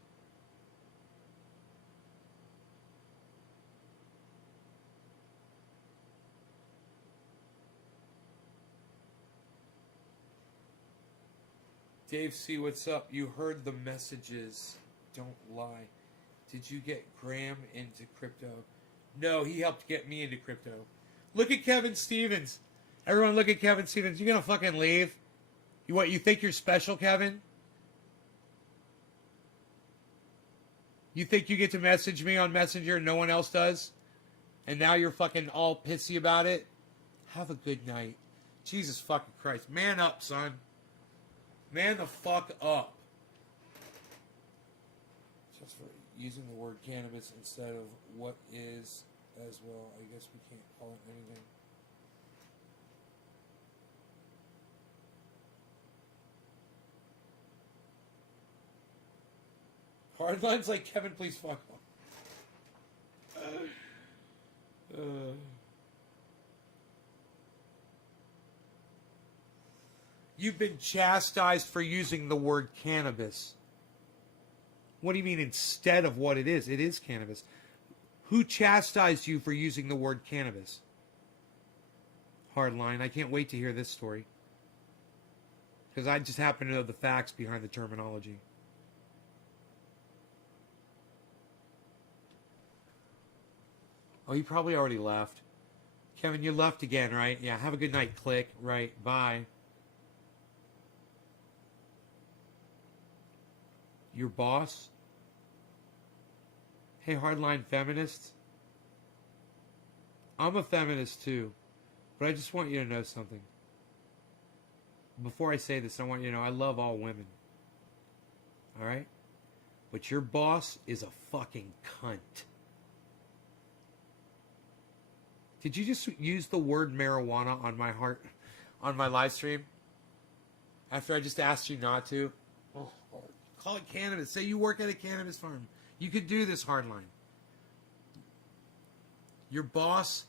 Dave C., what's up? You heard the messages. Don't lie. Did you get Graham into crypto? No, he helped get me into crypto. Look at Kevin Stevens. Everyone look at Kevin Stevens. You gonna fucking leave? You think you're special, Kevin? You think you get to message me on Messenger and no one else does? And now you're fucking all pissy about it? Have a good night. Jesus fucking Christ. Man up, son. Man the fuck up. Just for using the word cannabis instead of what is as well. I guess we can't call it anything. Hardlines like Kevin, please fuck off. You've been chastised for using the word cannabis. What do you mean instead of what it is? It is cannabis. Who chastised you for using the word cannabis? Hardline. I can't wait to hear this story. Because I just happen to know the facts behind the terminology. Oh, he probably already left. Kevin, you left again, right? Yeah, have a good night, click. Right, bye. Your boss? Hey, hardline feminists. I'm a feminist too, but I just want you to know something. Before I say this, I want you to know I love all women. Alright? But your boss is a fucking cunt. Did you just use the word marijuana on my live stream? After I just asked you not to? Oh, call it cannabis. Say you work at a cannabis farm. You could do this, hardline. Your boss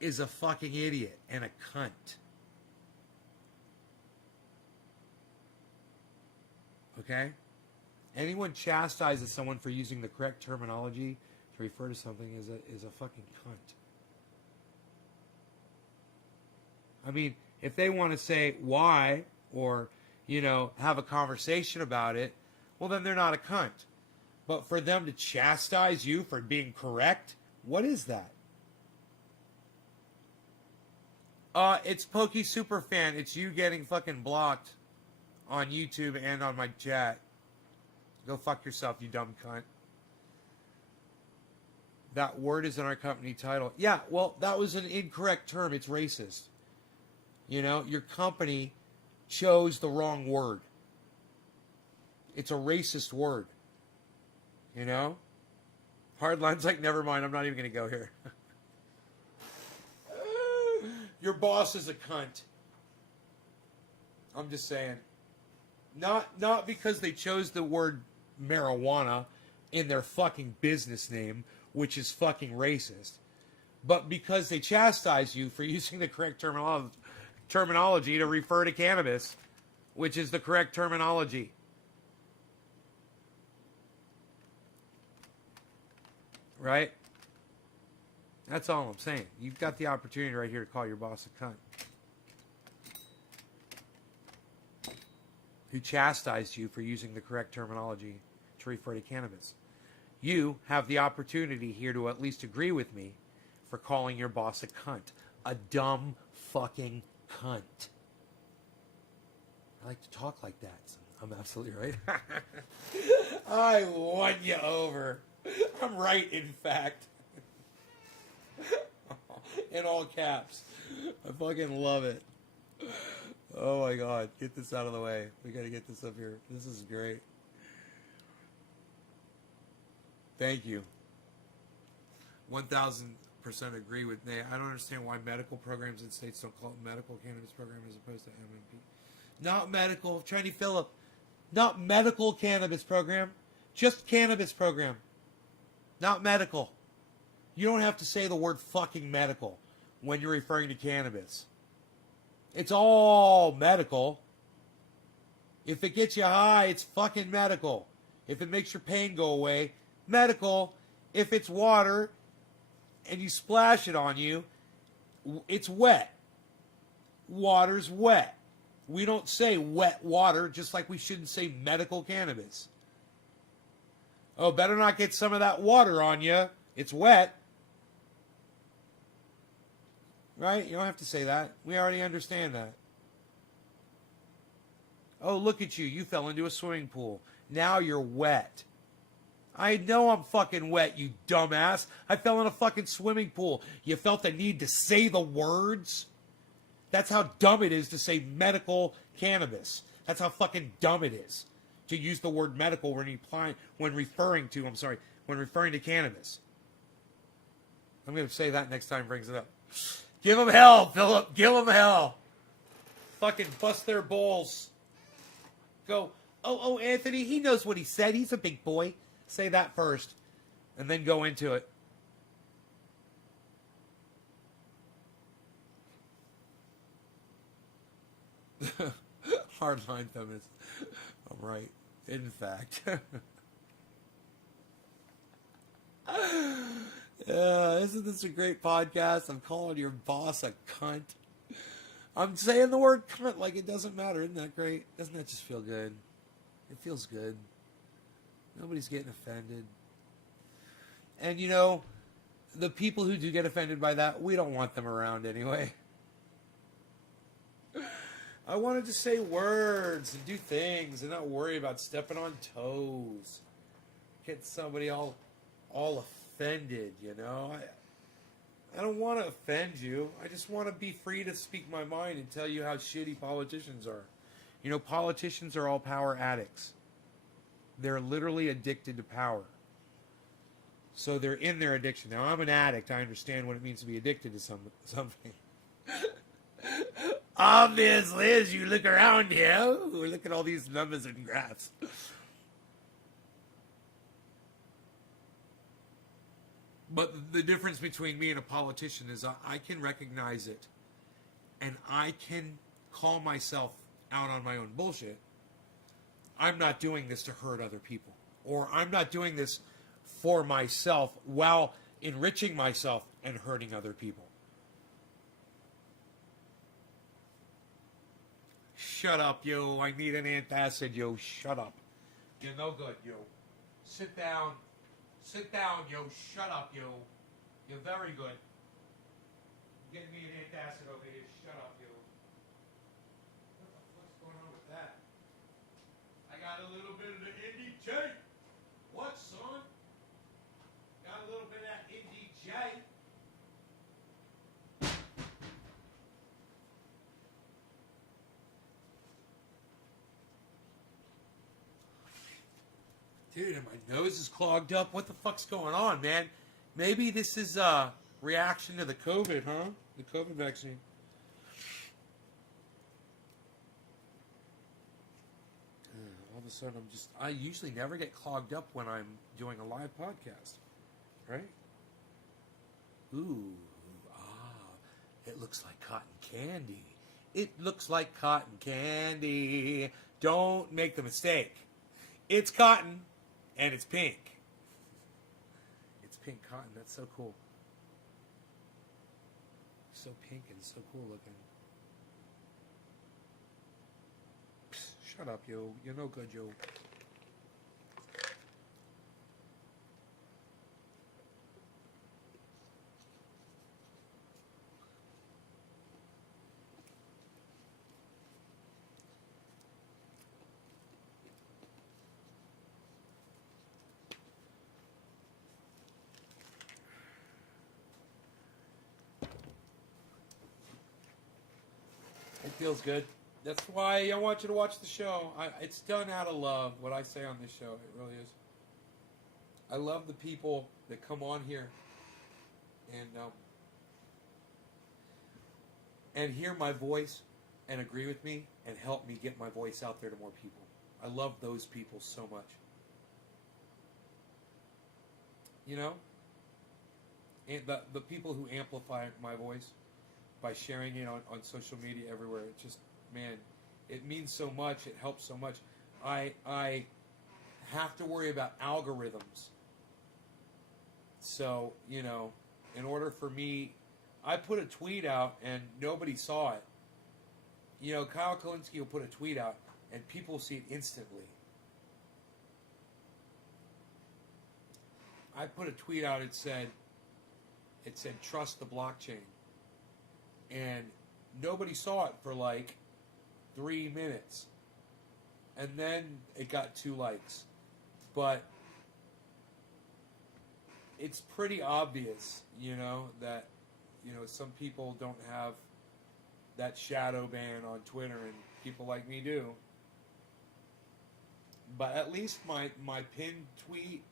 is a fucking idiot and a cunt. Okay? Anyone chastises someone for using the correct terminology to refer to something is a fucking cunt. I mean, if they want to say why or, have a conversation about it, well, then they're not a cunt. But for them to chastise you for being correct, what is that? It's Pokey Superfan. It's you getting fucking blocked on YouTube and on my chat. Go fuck yourself, you dumb cunt. That word is in our company title. Yeah, well, that was an incorrect term. It's racist. Your company chose the wrong word. It's a racist word. Hardline's like, never mind, I'm not even going to go here. Your boss is a cunt. I'm just saying. Not because they chose the word marijuana in their fucking business name, which is fucking racist, but because they chastise you for using the correct terminology to refer to cannabis, which is the correct terminology. Right? That's all I'm saying. You've got the opportunity right here to call your boss a cunt. Who chastised you for using the correct terminology to refer to cannabis. You have the opportunity here to at least agree with me for calling your boss a cunt. A dumb fucking cunt. I like to talk like that. So I'm absolutely right. I won you over. I'm right, in fact. In all caps. I fucking love it. Oh my god. Get this out of the way. We gotta get this up here. This is great. Thank you. 1000% agree with Nate. I don't understand why medical programs in states don't call it medical cannabis program as opposed to MMP. Not medical. Chinese Phillip. Not medical cannabis program. Just cannabis program. Not medical. You don't have to say the word fucking medical when you're referring to cannabis. It's all medical. If it gets you high, it's fucking medical. If it makes your pain go away, medical. If it's water and you splash it on you, it's wet. Water's wet. We don't say wet water, just like we shouldn't say medical cannabis. Oh, better not get some of that water on you. It's wet. Right? You don't have to say that. We already understand that. Oh, look at you. You fell into a swimming pool. Now you're wet. I know I'm fucking wet, you dumbass. I fell in a fucking swimming pool. You felt the need to say the words? That's how dumb it is to say medical cannabis. That's how fucking dumb it is to use the word medical when referring to cannabis. I'm going to say that next time he brings it up. Give them hell, Philip. Give them hell. Fucking bust their balls. Go, oh, Anthony, he knows what he said. He's a big boy. Say that first, and then go into it. Hardline feminist. I'm right. In fact. Isn't this a great podcast? I'm calling your boss a cunt. I'm saying the word cunt like it doesn't matter. Isn't that great? Doesn't that just feel good? It feels good. Nobody's getting offended. And you know, the people who do get offended by that, we don't want them around anyway. I wanted to say words and do things and not worry about stepping on toes. Get somebody all offended, you know? I don't want to offend you. I just want to be free to speak my mind and tell you how shitty politicians are. You know, politicians are all power addicts. They're literally addicted to power. So they're in their addiction. Now, I'm an addict. I understand what it means to be addicted to something. Obviously, as you look around here, we look at all these numbers and graphs. But the difference between me and a politician is I can recognize it. And I can call myself out on my own bullshit. I'm not doing this to hurt other people. Or I'm not doing this for myself while enriching myself and hurting other people. Shut up, yo. I need an antacid, yo. Shut up. You're no good, yo. Sit down. Sit down, yo. Shut up, yo. You're very good. Get me an antacid over here. Shut up, yo. What the fuck's going on with that? I got a little bit of the indie J. What, son? Got a little bit of that indie J. Dude, and my nose is clogged up. What the fuck's going on, man? Maybe this is a reaction to the COVID, huh? The COVID vaccine. All of a sudden, I usually never get clogged up when I'm doing a live podcast. Right? Ooh, it looks like cotton candy. It looks like cotton candy. Don't make the mistake. It's cotton. And it's pink. It's pink cotton. That's so cool. So pink and so cool looking. Psst, shut up, yo. You're no good, yo. feels good. That's why I want you to watch the show. It's done out of love, what I say on this show. It really is. I love the people that come on here and hear my voice and agree with me and help me get my voice out there to more people. I love those people so much. You know? And the people who amplify my voice by sharing it on social media everywhere. It just, man, it means so much. It helps so much. I have to worry about algorithms. So, you know, in order for me, I put a tweet out and nobody saw it. You know, Kyle Kalinske will put a tweet out and people see it instantly. I put a tweet out, it said trust the blockchain. And nobody saw it for like 3 minutes. And then it got 2 likes. But it's pretty obvious, you know, that, you know, some people don't have that shadow ban on Twitter and people like me do. But at least my pinned tweet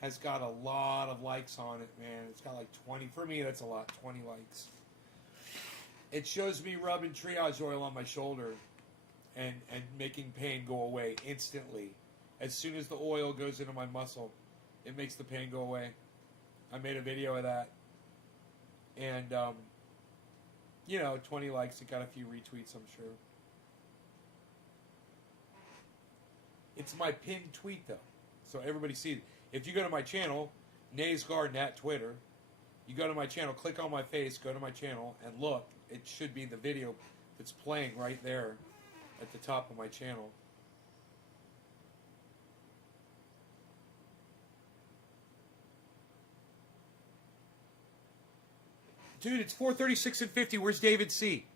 has got a lot of likes on it, man. It's got like 20. For me, that's a lot. 20 likes. It shows me rubbing triage oil on my shoulder and making pain go away instantly. As soon as the oil goes into my muscle, it makes the pain go away. I made a video of that. And, you know, 20 likes. It got a few retweets, I'm sure. It's my pinned tweet, though. So everybody sees it. If you go to my channel, Nays Garden at Twitter, you go to my channel, click on my face, go to my channel, and look. It should be the video that's playing right there at the top of my channel. Dude, it's 4:36 and 50. Where's David C?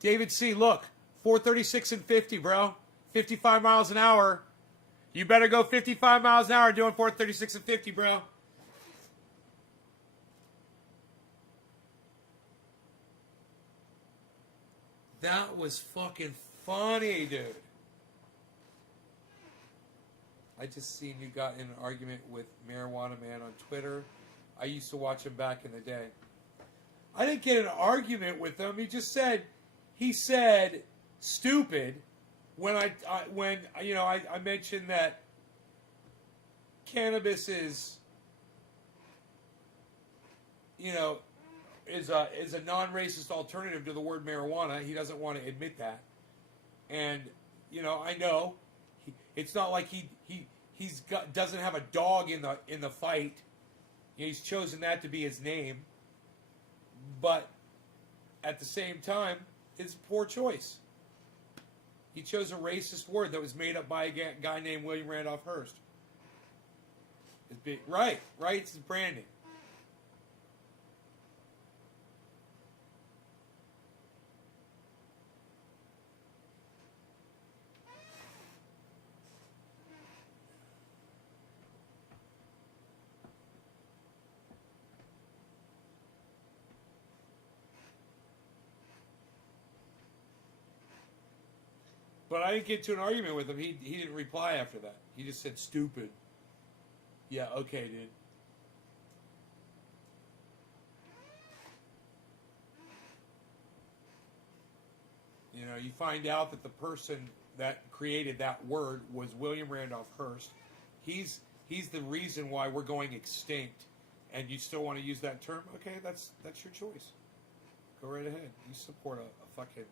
David C, look. 4:36 and 50, bro. 55 miles an hour. You better go 55 miles an hour doing 4:36 and 50, bro. That was fucking funny, dude. I just seen you got in an argument with Marijuana Man on Twitter. I used to watch him back in the day. I didn't get in an argument with him. He said stupid when I mentioned that cannabis is, you know, is a non-racist alternative to the word marijuana. He doesn't want to admit that, and you know, I know it's not like doesn't have a dog in the fight. He's chosen that to be his name, but at the same time, it's a poor choice. He chose a racist word that was made up by a guy named William Randolph Hearst. Right, it's branding. But I didn't get to an argument with him. He didn't reply after that. He just said stupid. Yeah, okay, dude. You know, you find out that the person that created that word was William Randolph Hearst. He's the reason why we're going extinct, and you still want to use that term? Okay, that's your choice. Go right ahead. You support a fucking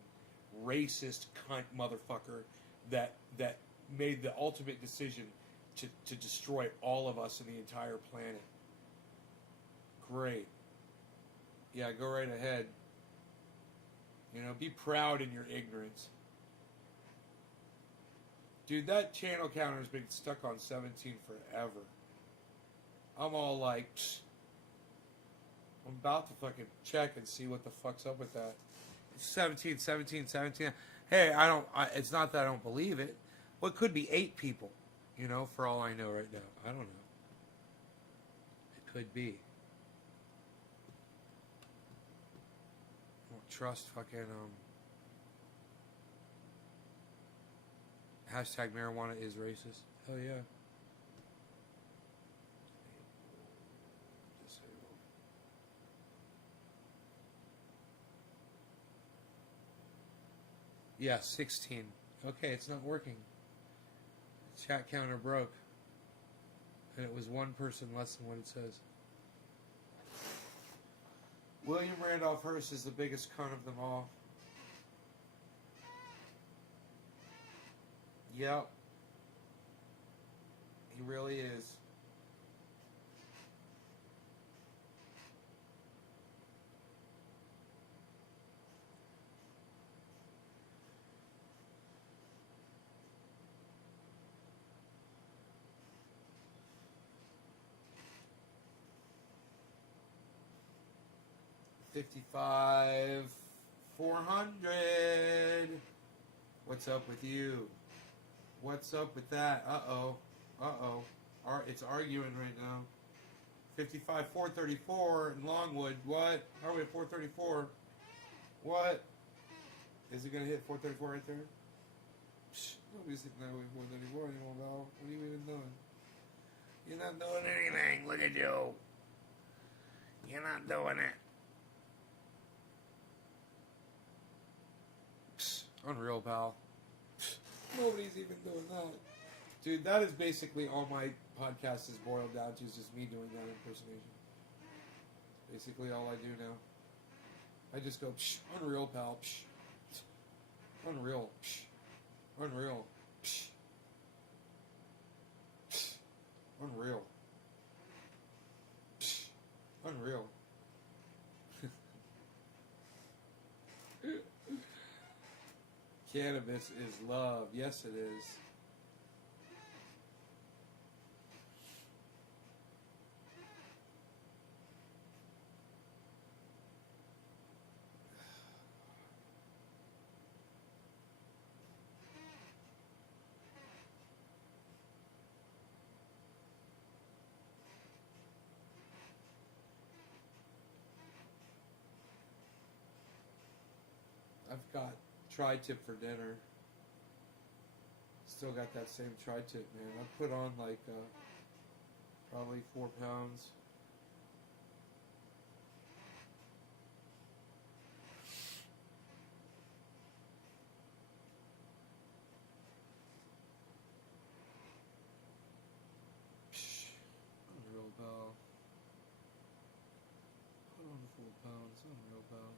racist cunt motherfucker that made the ultimate decision to destroy all of us in the entire planet. Great. Yeah, go right ahead. You know, be proud in your ignorance. Dude, that channel counter's been stuck on 17 forever. I'm all like, psst. I'm about to fucking check and see what the fuck's up with that. 17. Hey, it's not that I don't believe it. Well, it could be 8 people, you know, for all I know right now. I don't know. It could be. I don't trust fucking, Hashtag marijuana is racist. Hell yeah. Yeah, 16. Okay, it's not working. Chat counter broke. And it was one person less than what it says. William Randolph Hearst is the biggest cunt of them all. Yep. He really is. $55,400. What's up with you? What's up with that? Uh-oh. Uh-oh. It's arguing right now. 55,434 in Longwood. What? How are we at 434? What? Is it going to hit 434 right there? Psh, nobody's hitting that way 434 anymore, Val. What are you even doing? You're not doing anything. Look at you. You're not doing it. Psh, unreal, pal. Psh, nobody's even doing that. Dude, that is basically all my podcast is boiled down to, is just me doing that impersonation. Basically all I do now. I just go, psh, unreal, pal, psh. Unreal, psh. Unreal, psh. Psh. Unreal. Psh. Unreal. Cannabis is love. Yes, it is. I've got tri-tip for dinner. Still got that same tri-tip, man. I put on like probably 4 pounds. Psh, unreal, pal. Put on 4 pounds. Unreal, pal.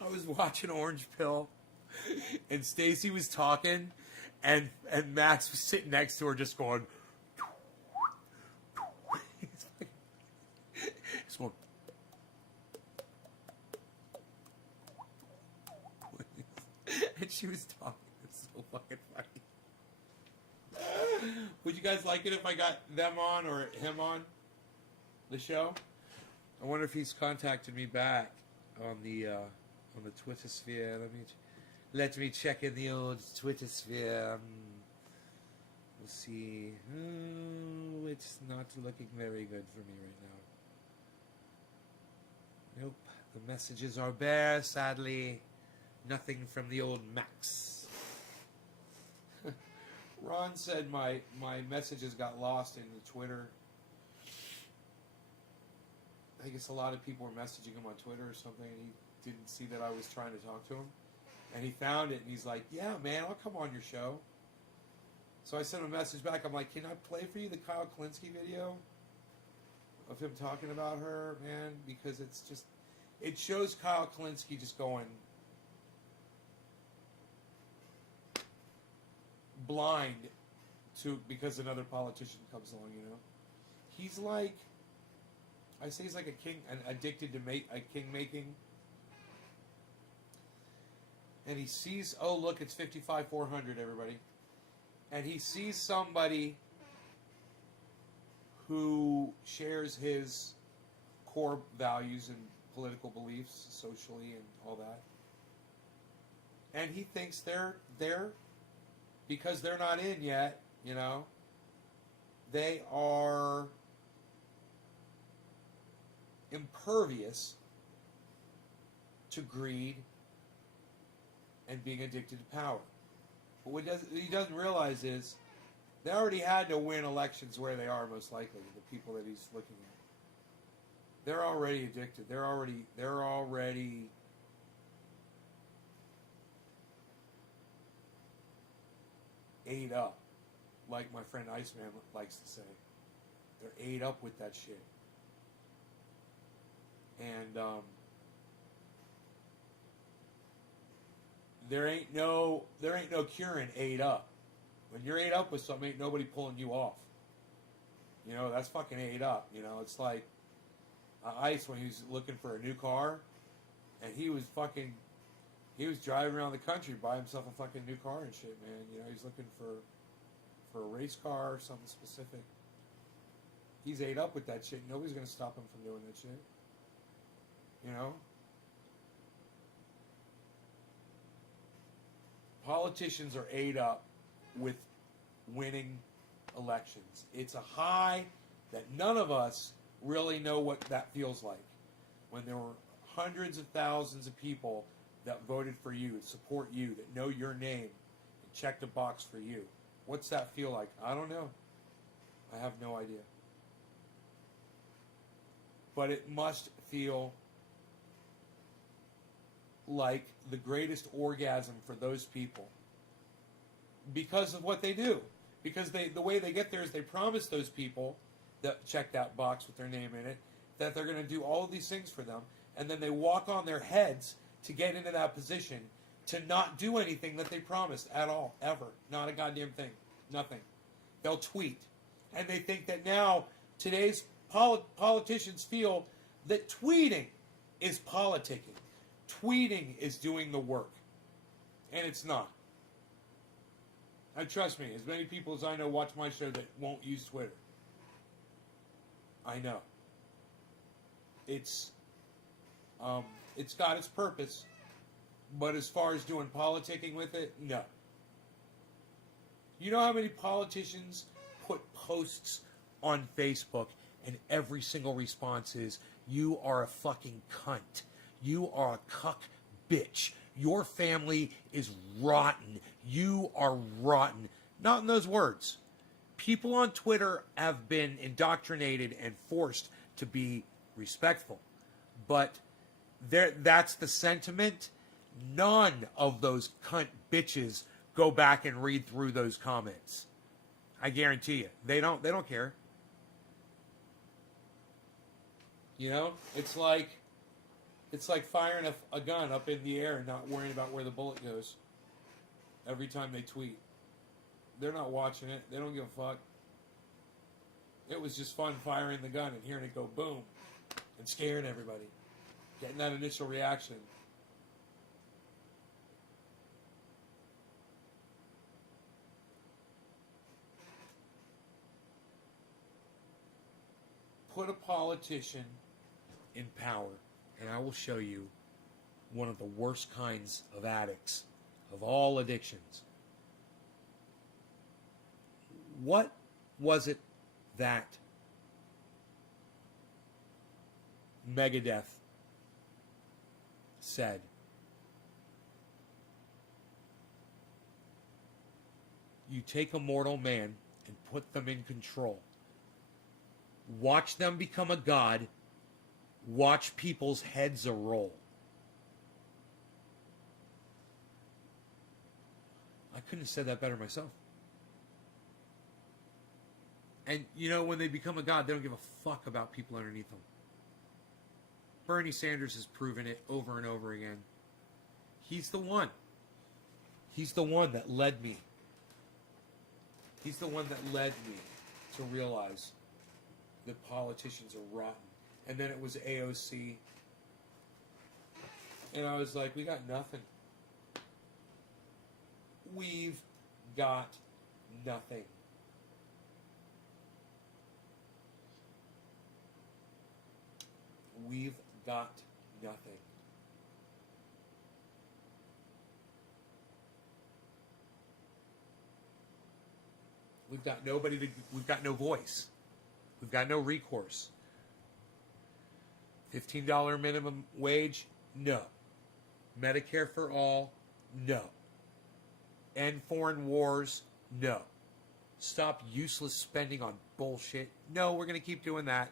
I was watching Orange Pill, and Stacy was talking, and Max was sitting next to her, just going. He's going. And she was talking. It's so fucking funny. Would you guys like it if I got them on or him on the show? I wonder if he's contacted me back on the Twitter sphere. Let me check in the old Twitter sphere. We'll see. Oh, it's not looking very good for me right now. Nope. The messages are bare, sadly. Nothing from the old Max. Ron said my messages got lost in the Twitter. I guess a lot of people were messaging him on Twitter or something, and he didn't see that I was trying to talk to him. And he found it, and he's like, yeah, man, I'll come on your show. So I sent him a message back. I'm like, can I play for you the Kyle Klinsky video of him talking about her, man? Because it's just, it shows Kyle Klinsky just going blind because another politician comes along, you know? He's like I say he's like a king, addicted to a king making. And he sees, oh look, it's 55,400, everybody. And he sees somebody who shares his core values and political beliefs, socially and all that. And he thinks they're because they're not in yet, you know, they are impervious to greed and being addicted to power. But what he doesn't realize is they already had to win elections where they are, most likely, the people that he's looking at. They're already addicted. They're already ate up, like my friend Iceman likes to say. They're ate up with that shit. And there ain't no curing ate up. When you're ate up with something, ain't nobody pulling you off. You know, that's fucking ate up. You know, it's like Ice when he was looking for a new car, and he was driving around the country, buy himself a fucking new car and shit, man. You know, he's looking for a race car or something specific. He's ate up with that shit. Nobody's gonna stop him from doing that shit. You know? Politicians are ate up with winning elections. It's a high that none of us really know what that feels like. When there were hundreds of thousands of people that voted for you, support you, that know your name, and checked a box for you. What's that feel like? I don't know. I have no idea. But it must feel like the greatest orgasm for those people because of what they do. Because the way they get there is they promise those people that check that box with their name in it that they're going to do all of these things for them, and then they walk on their heads to get into that position to not do anything that they promised at all, ever. Not a goddamn thing. Nothing. They'll tweet. And they think that now today's politicians feel that tweeting is politicking. Tweeting is doing the work. And it's not. And trust me, as many people as I know watch my show that won't use Twitter. I know. It's got its purpose, but as far as doing politicking with it, no. You know how many politicians put posts on Facebook and every single response is, "You are a fucking cunt. You are a cuck bitch. Your family is rotten. You are rotten." Not in those words. People on Twitter have been indoctrinated and forced to be respectful. But that's the sentiment. None of those cunt bitches go back and read through those comments. I guarantee you. They don't care. You know? It's like firing a gun up in the air and not worrying about where the bullet goes every time they tweet. They're not watching it. They don't give a fuck. It was just fun firing the gun and hearing it go boom and scaring everybody. Getting that initial reaction. Put a politician in power, and I will show you one of the worst kinds of addicts of all addictions. What was it that Megadeth said? You take a mortal man and put them in control. Watch them become a god. Watch people's heads a-roll. I couldn't have said that better myself. And, you know, when they become a god, they don't give a fuck about people underneath them. Bernie Sanders has proven it over and over again. He's the one. He's the one that led me. He's the one that led me to realize that politicians are rotten and then it was AOC. And I was like, we got nothing. We've got nothing. We've got nothing. We've got nobody to, we've got no voice. We've got no recourse. $15 minimum wage? No. Medicare for all? No. End foreign wars? No. Stop useless spending on bullshit? No, we're going to keep doing that.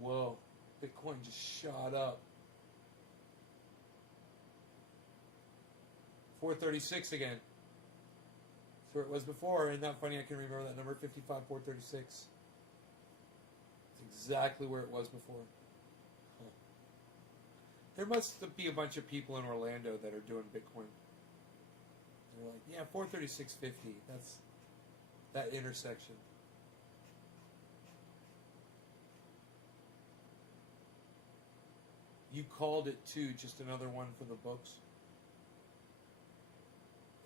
Whoa, Bitcoin just shot up. 436 again. That's where it was before. Isn't that funny? I can remember that number, 55,436. It's exactly where it was before. Huh. There must be a bunch of people in Orlando that are doing Bitcoin. They're like, yeah, 436.50. That's that intersection. You called it too, just another one for the books.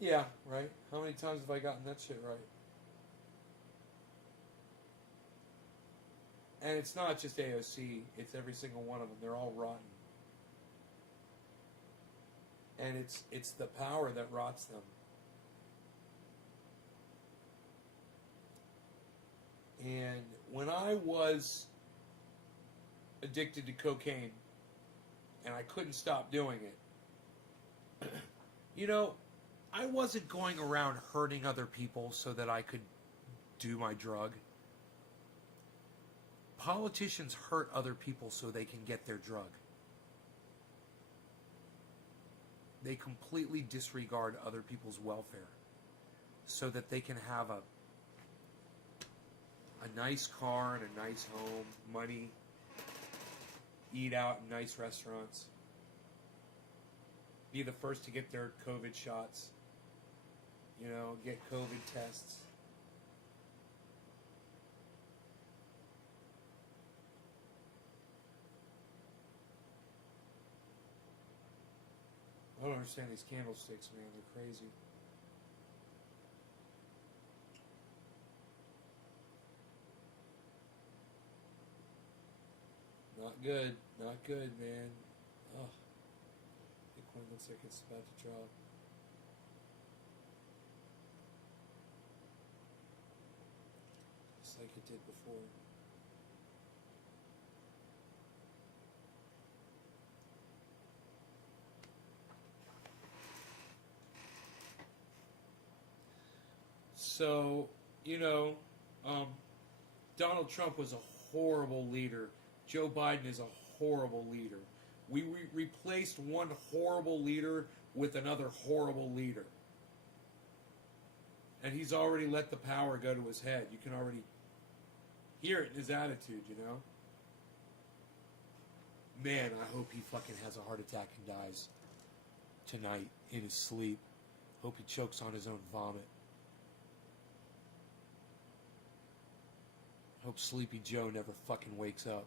Yeah, right? How many times have I gotten that shit right? And it's not just AOC, it's every single one of them. They're all rotten. And it's the power that rots them. And when I was addicted to cocaine, and I couldn't stop doing it, you know, I wasn't going around hurting other people so that I could do my drug. Politicians hurt other people so they can get their drug. They completely disregard other people's welfare so that they can have a nice car and a nice home, money, eat out in nice restaurants, be the first to get their COVID shots, you know, get COVID tests. I don't understand these candlesticks, man. They're crazy. Not good. Not good, man. Oh. Bitcoin looks like it's about to drop. Just like it did before. So, you know, Donald Trump was a horrible leader. Joe Biden is a horrible leader. We replaced one horrible leader with another horrible leader. And he's already let the power go to his head. You can already hear it in his attitude, you know? Man, I hope he fucking has a heart attack and dies tonight in his sleep. Hope he chokes on his own vomit. Hope Sleepy Joe never fucking wakes up.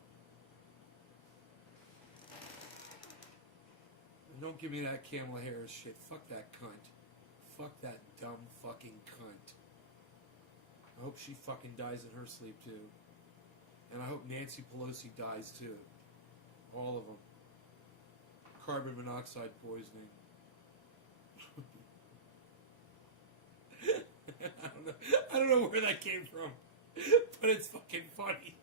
And don't give me that Kamala Harris shit. Fuck that cunt. Fuck that dumb fucking cunt. I hope she fucking dies in her sleep too. And I hope Nancy Pelosi dies too. All of them. Carbon monoxide poisoning. I don't know where that came from. But it's fucking funny.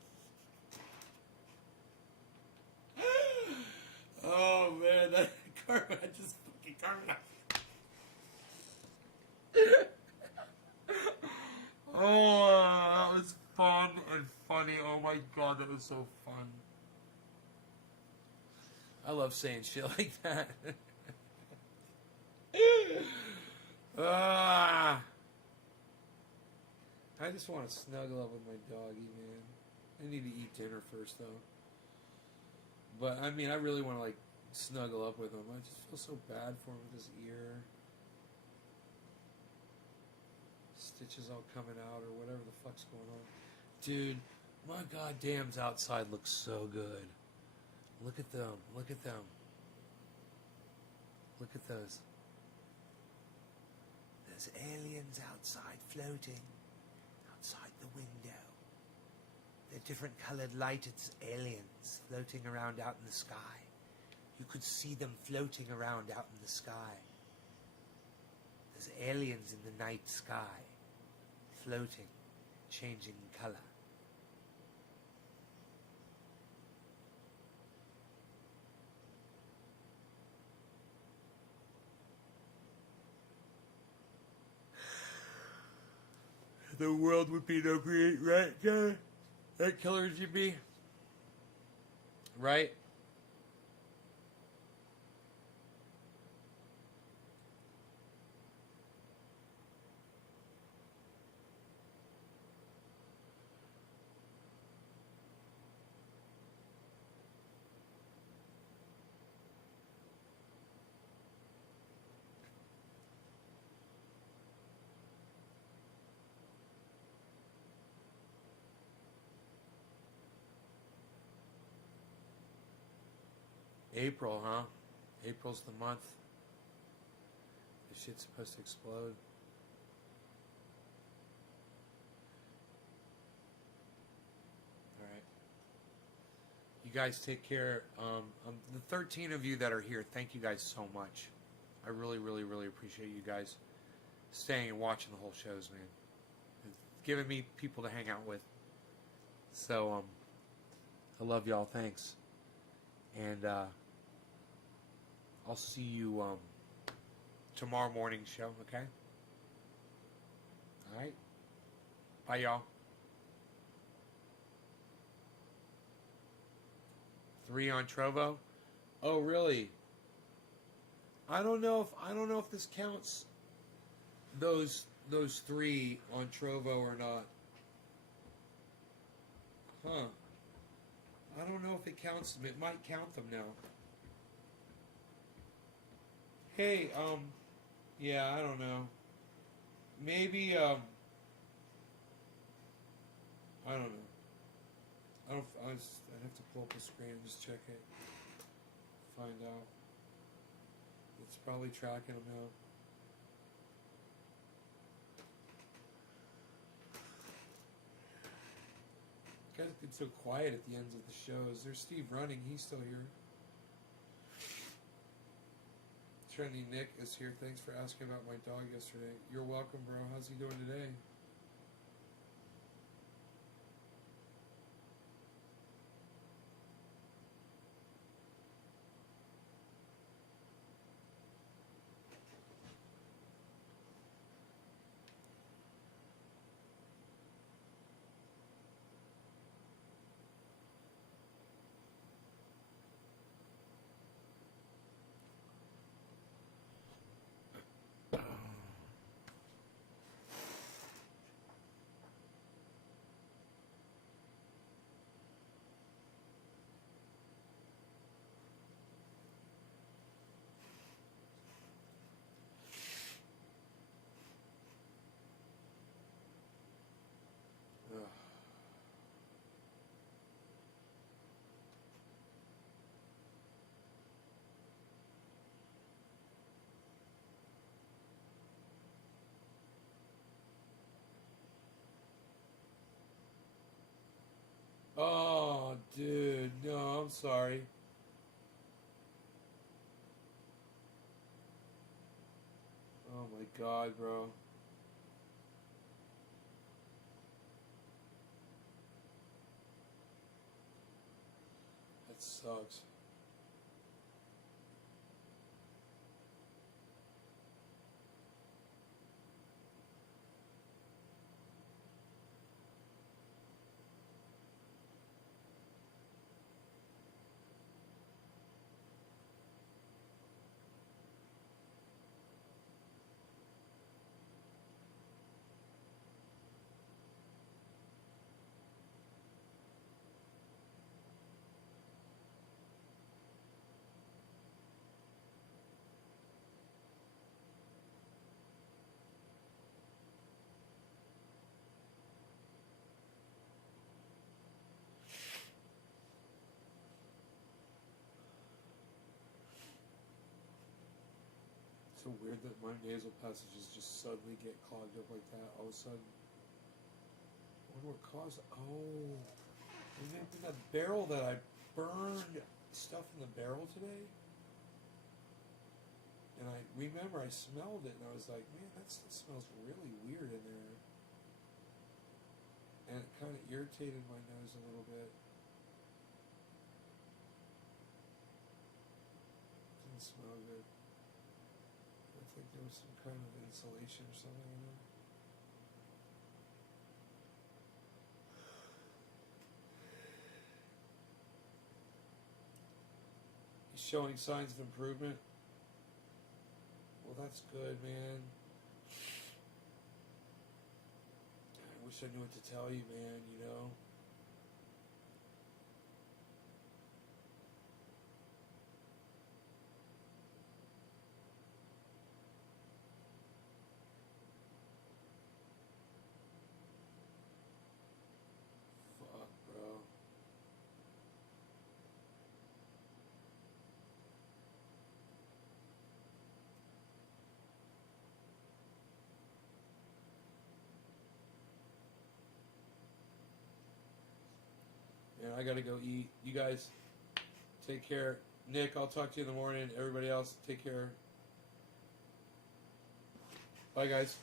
Oh man, that carbon, I just fucking carbon. Oh, that was fun and funny. Oh my god, that was so fun. I love saying shit like that. Ah. I just want to snuggle up with my doggy, man. I need to eat dinner first, though. But, I mean, I really want to, like, snuggle up with him. I just feel so bad for him with his ear. Stitches all coming out or whatever the fuck's going on. Dude, my goddamns outside looks so good. Look at them. Look at them. Look at those. There's aliens outside floating. Outside the window. They're different colored lighted aliens floating around out in the sky. You could see them floating around out in the sky. There's aliens in the night sky. Floating. Changing color. The world would be no great, right, guy? That killer would you be? Right? April, huh? April's the month. This shit's supposed to explode. Alright. You guys take care. The 13 of you that are here, thank you guys so much. I really, really, really appreciate you guys staying and watching the whole shows, man. It's giving me people to hang out with. So, I love y'all. Thanks. And, I'll see you tomorrow morning show, okay? Alright? Bye, y'all. 3 on Trovo. Oh, really? I don't know if this counts those 3 on Trovo or not. Huh. I don't know if it counts them. It might count them now. Hey, yeah, I don't know. Maybe, I don't know. I have to pull up the screen and just check it. Find out. It's probably tracking them now. You guys get so quiet at the ends of the shows. There's Steve running. He's still here. Trendy Nick is here. Thanks for asking about my dog yesterday. You're welcome, bro. How's he doing today? Oh, dude, no, I'm sorry. Oh my god, bro. That sucks. so weird that my nasal passages just suddenly get clogged up like that all of a sudden. I wonder what caused it. Oh, maybe in that barrel that I burned stuff in the barrel today. And I remember I smelled it and I was like, man, that stuff smells really weird in there. And it kind of irritated my nose a little bit. Didn't smell good. I think there was some kind of insulation or something in there. He's showing signs of improvement. Well, that's good, man. I wish I knew what to tell you, man, you know? Fuck, bro. Man, I gotta go eat. You guys, take care. Nick, I'll talk to you in the morning. Everybody else, take care. Bye, guys.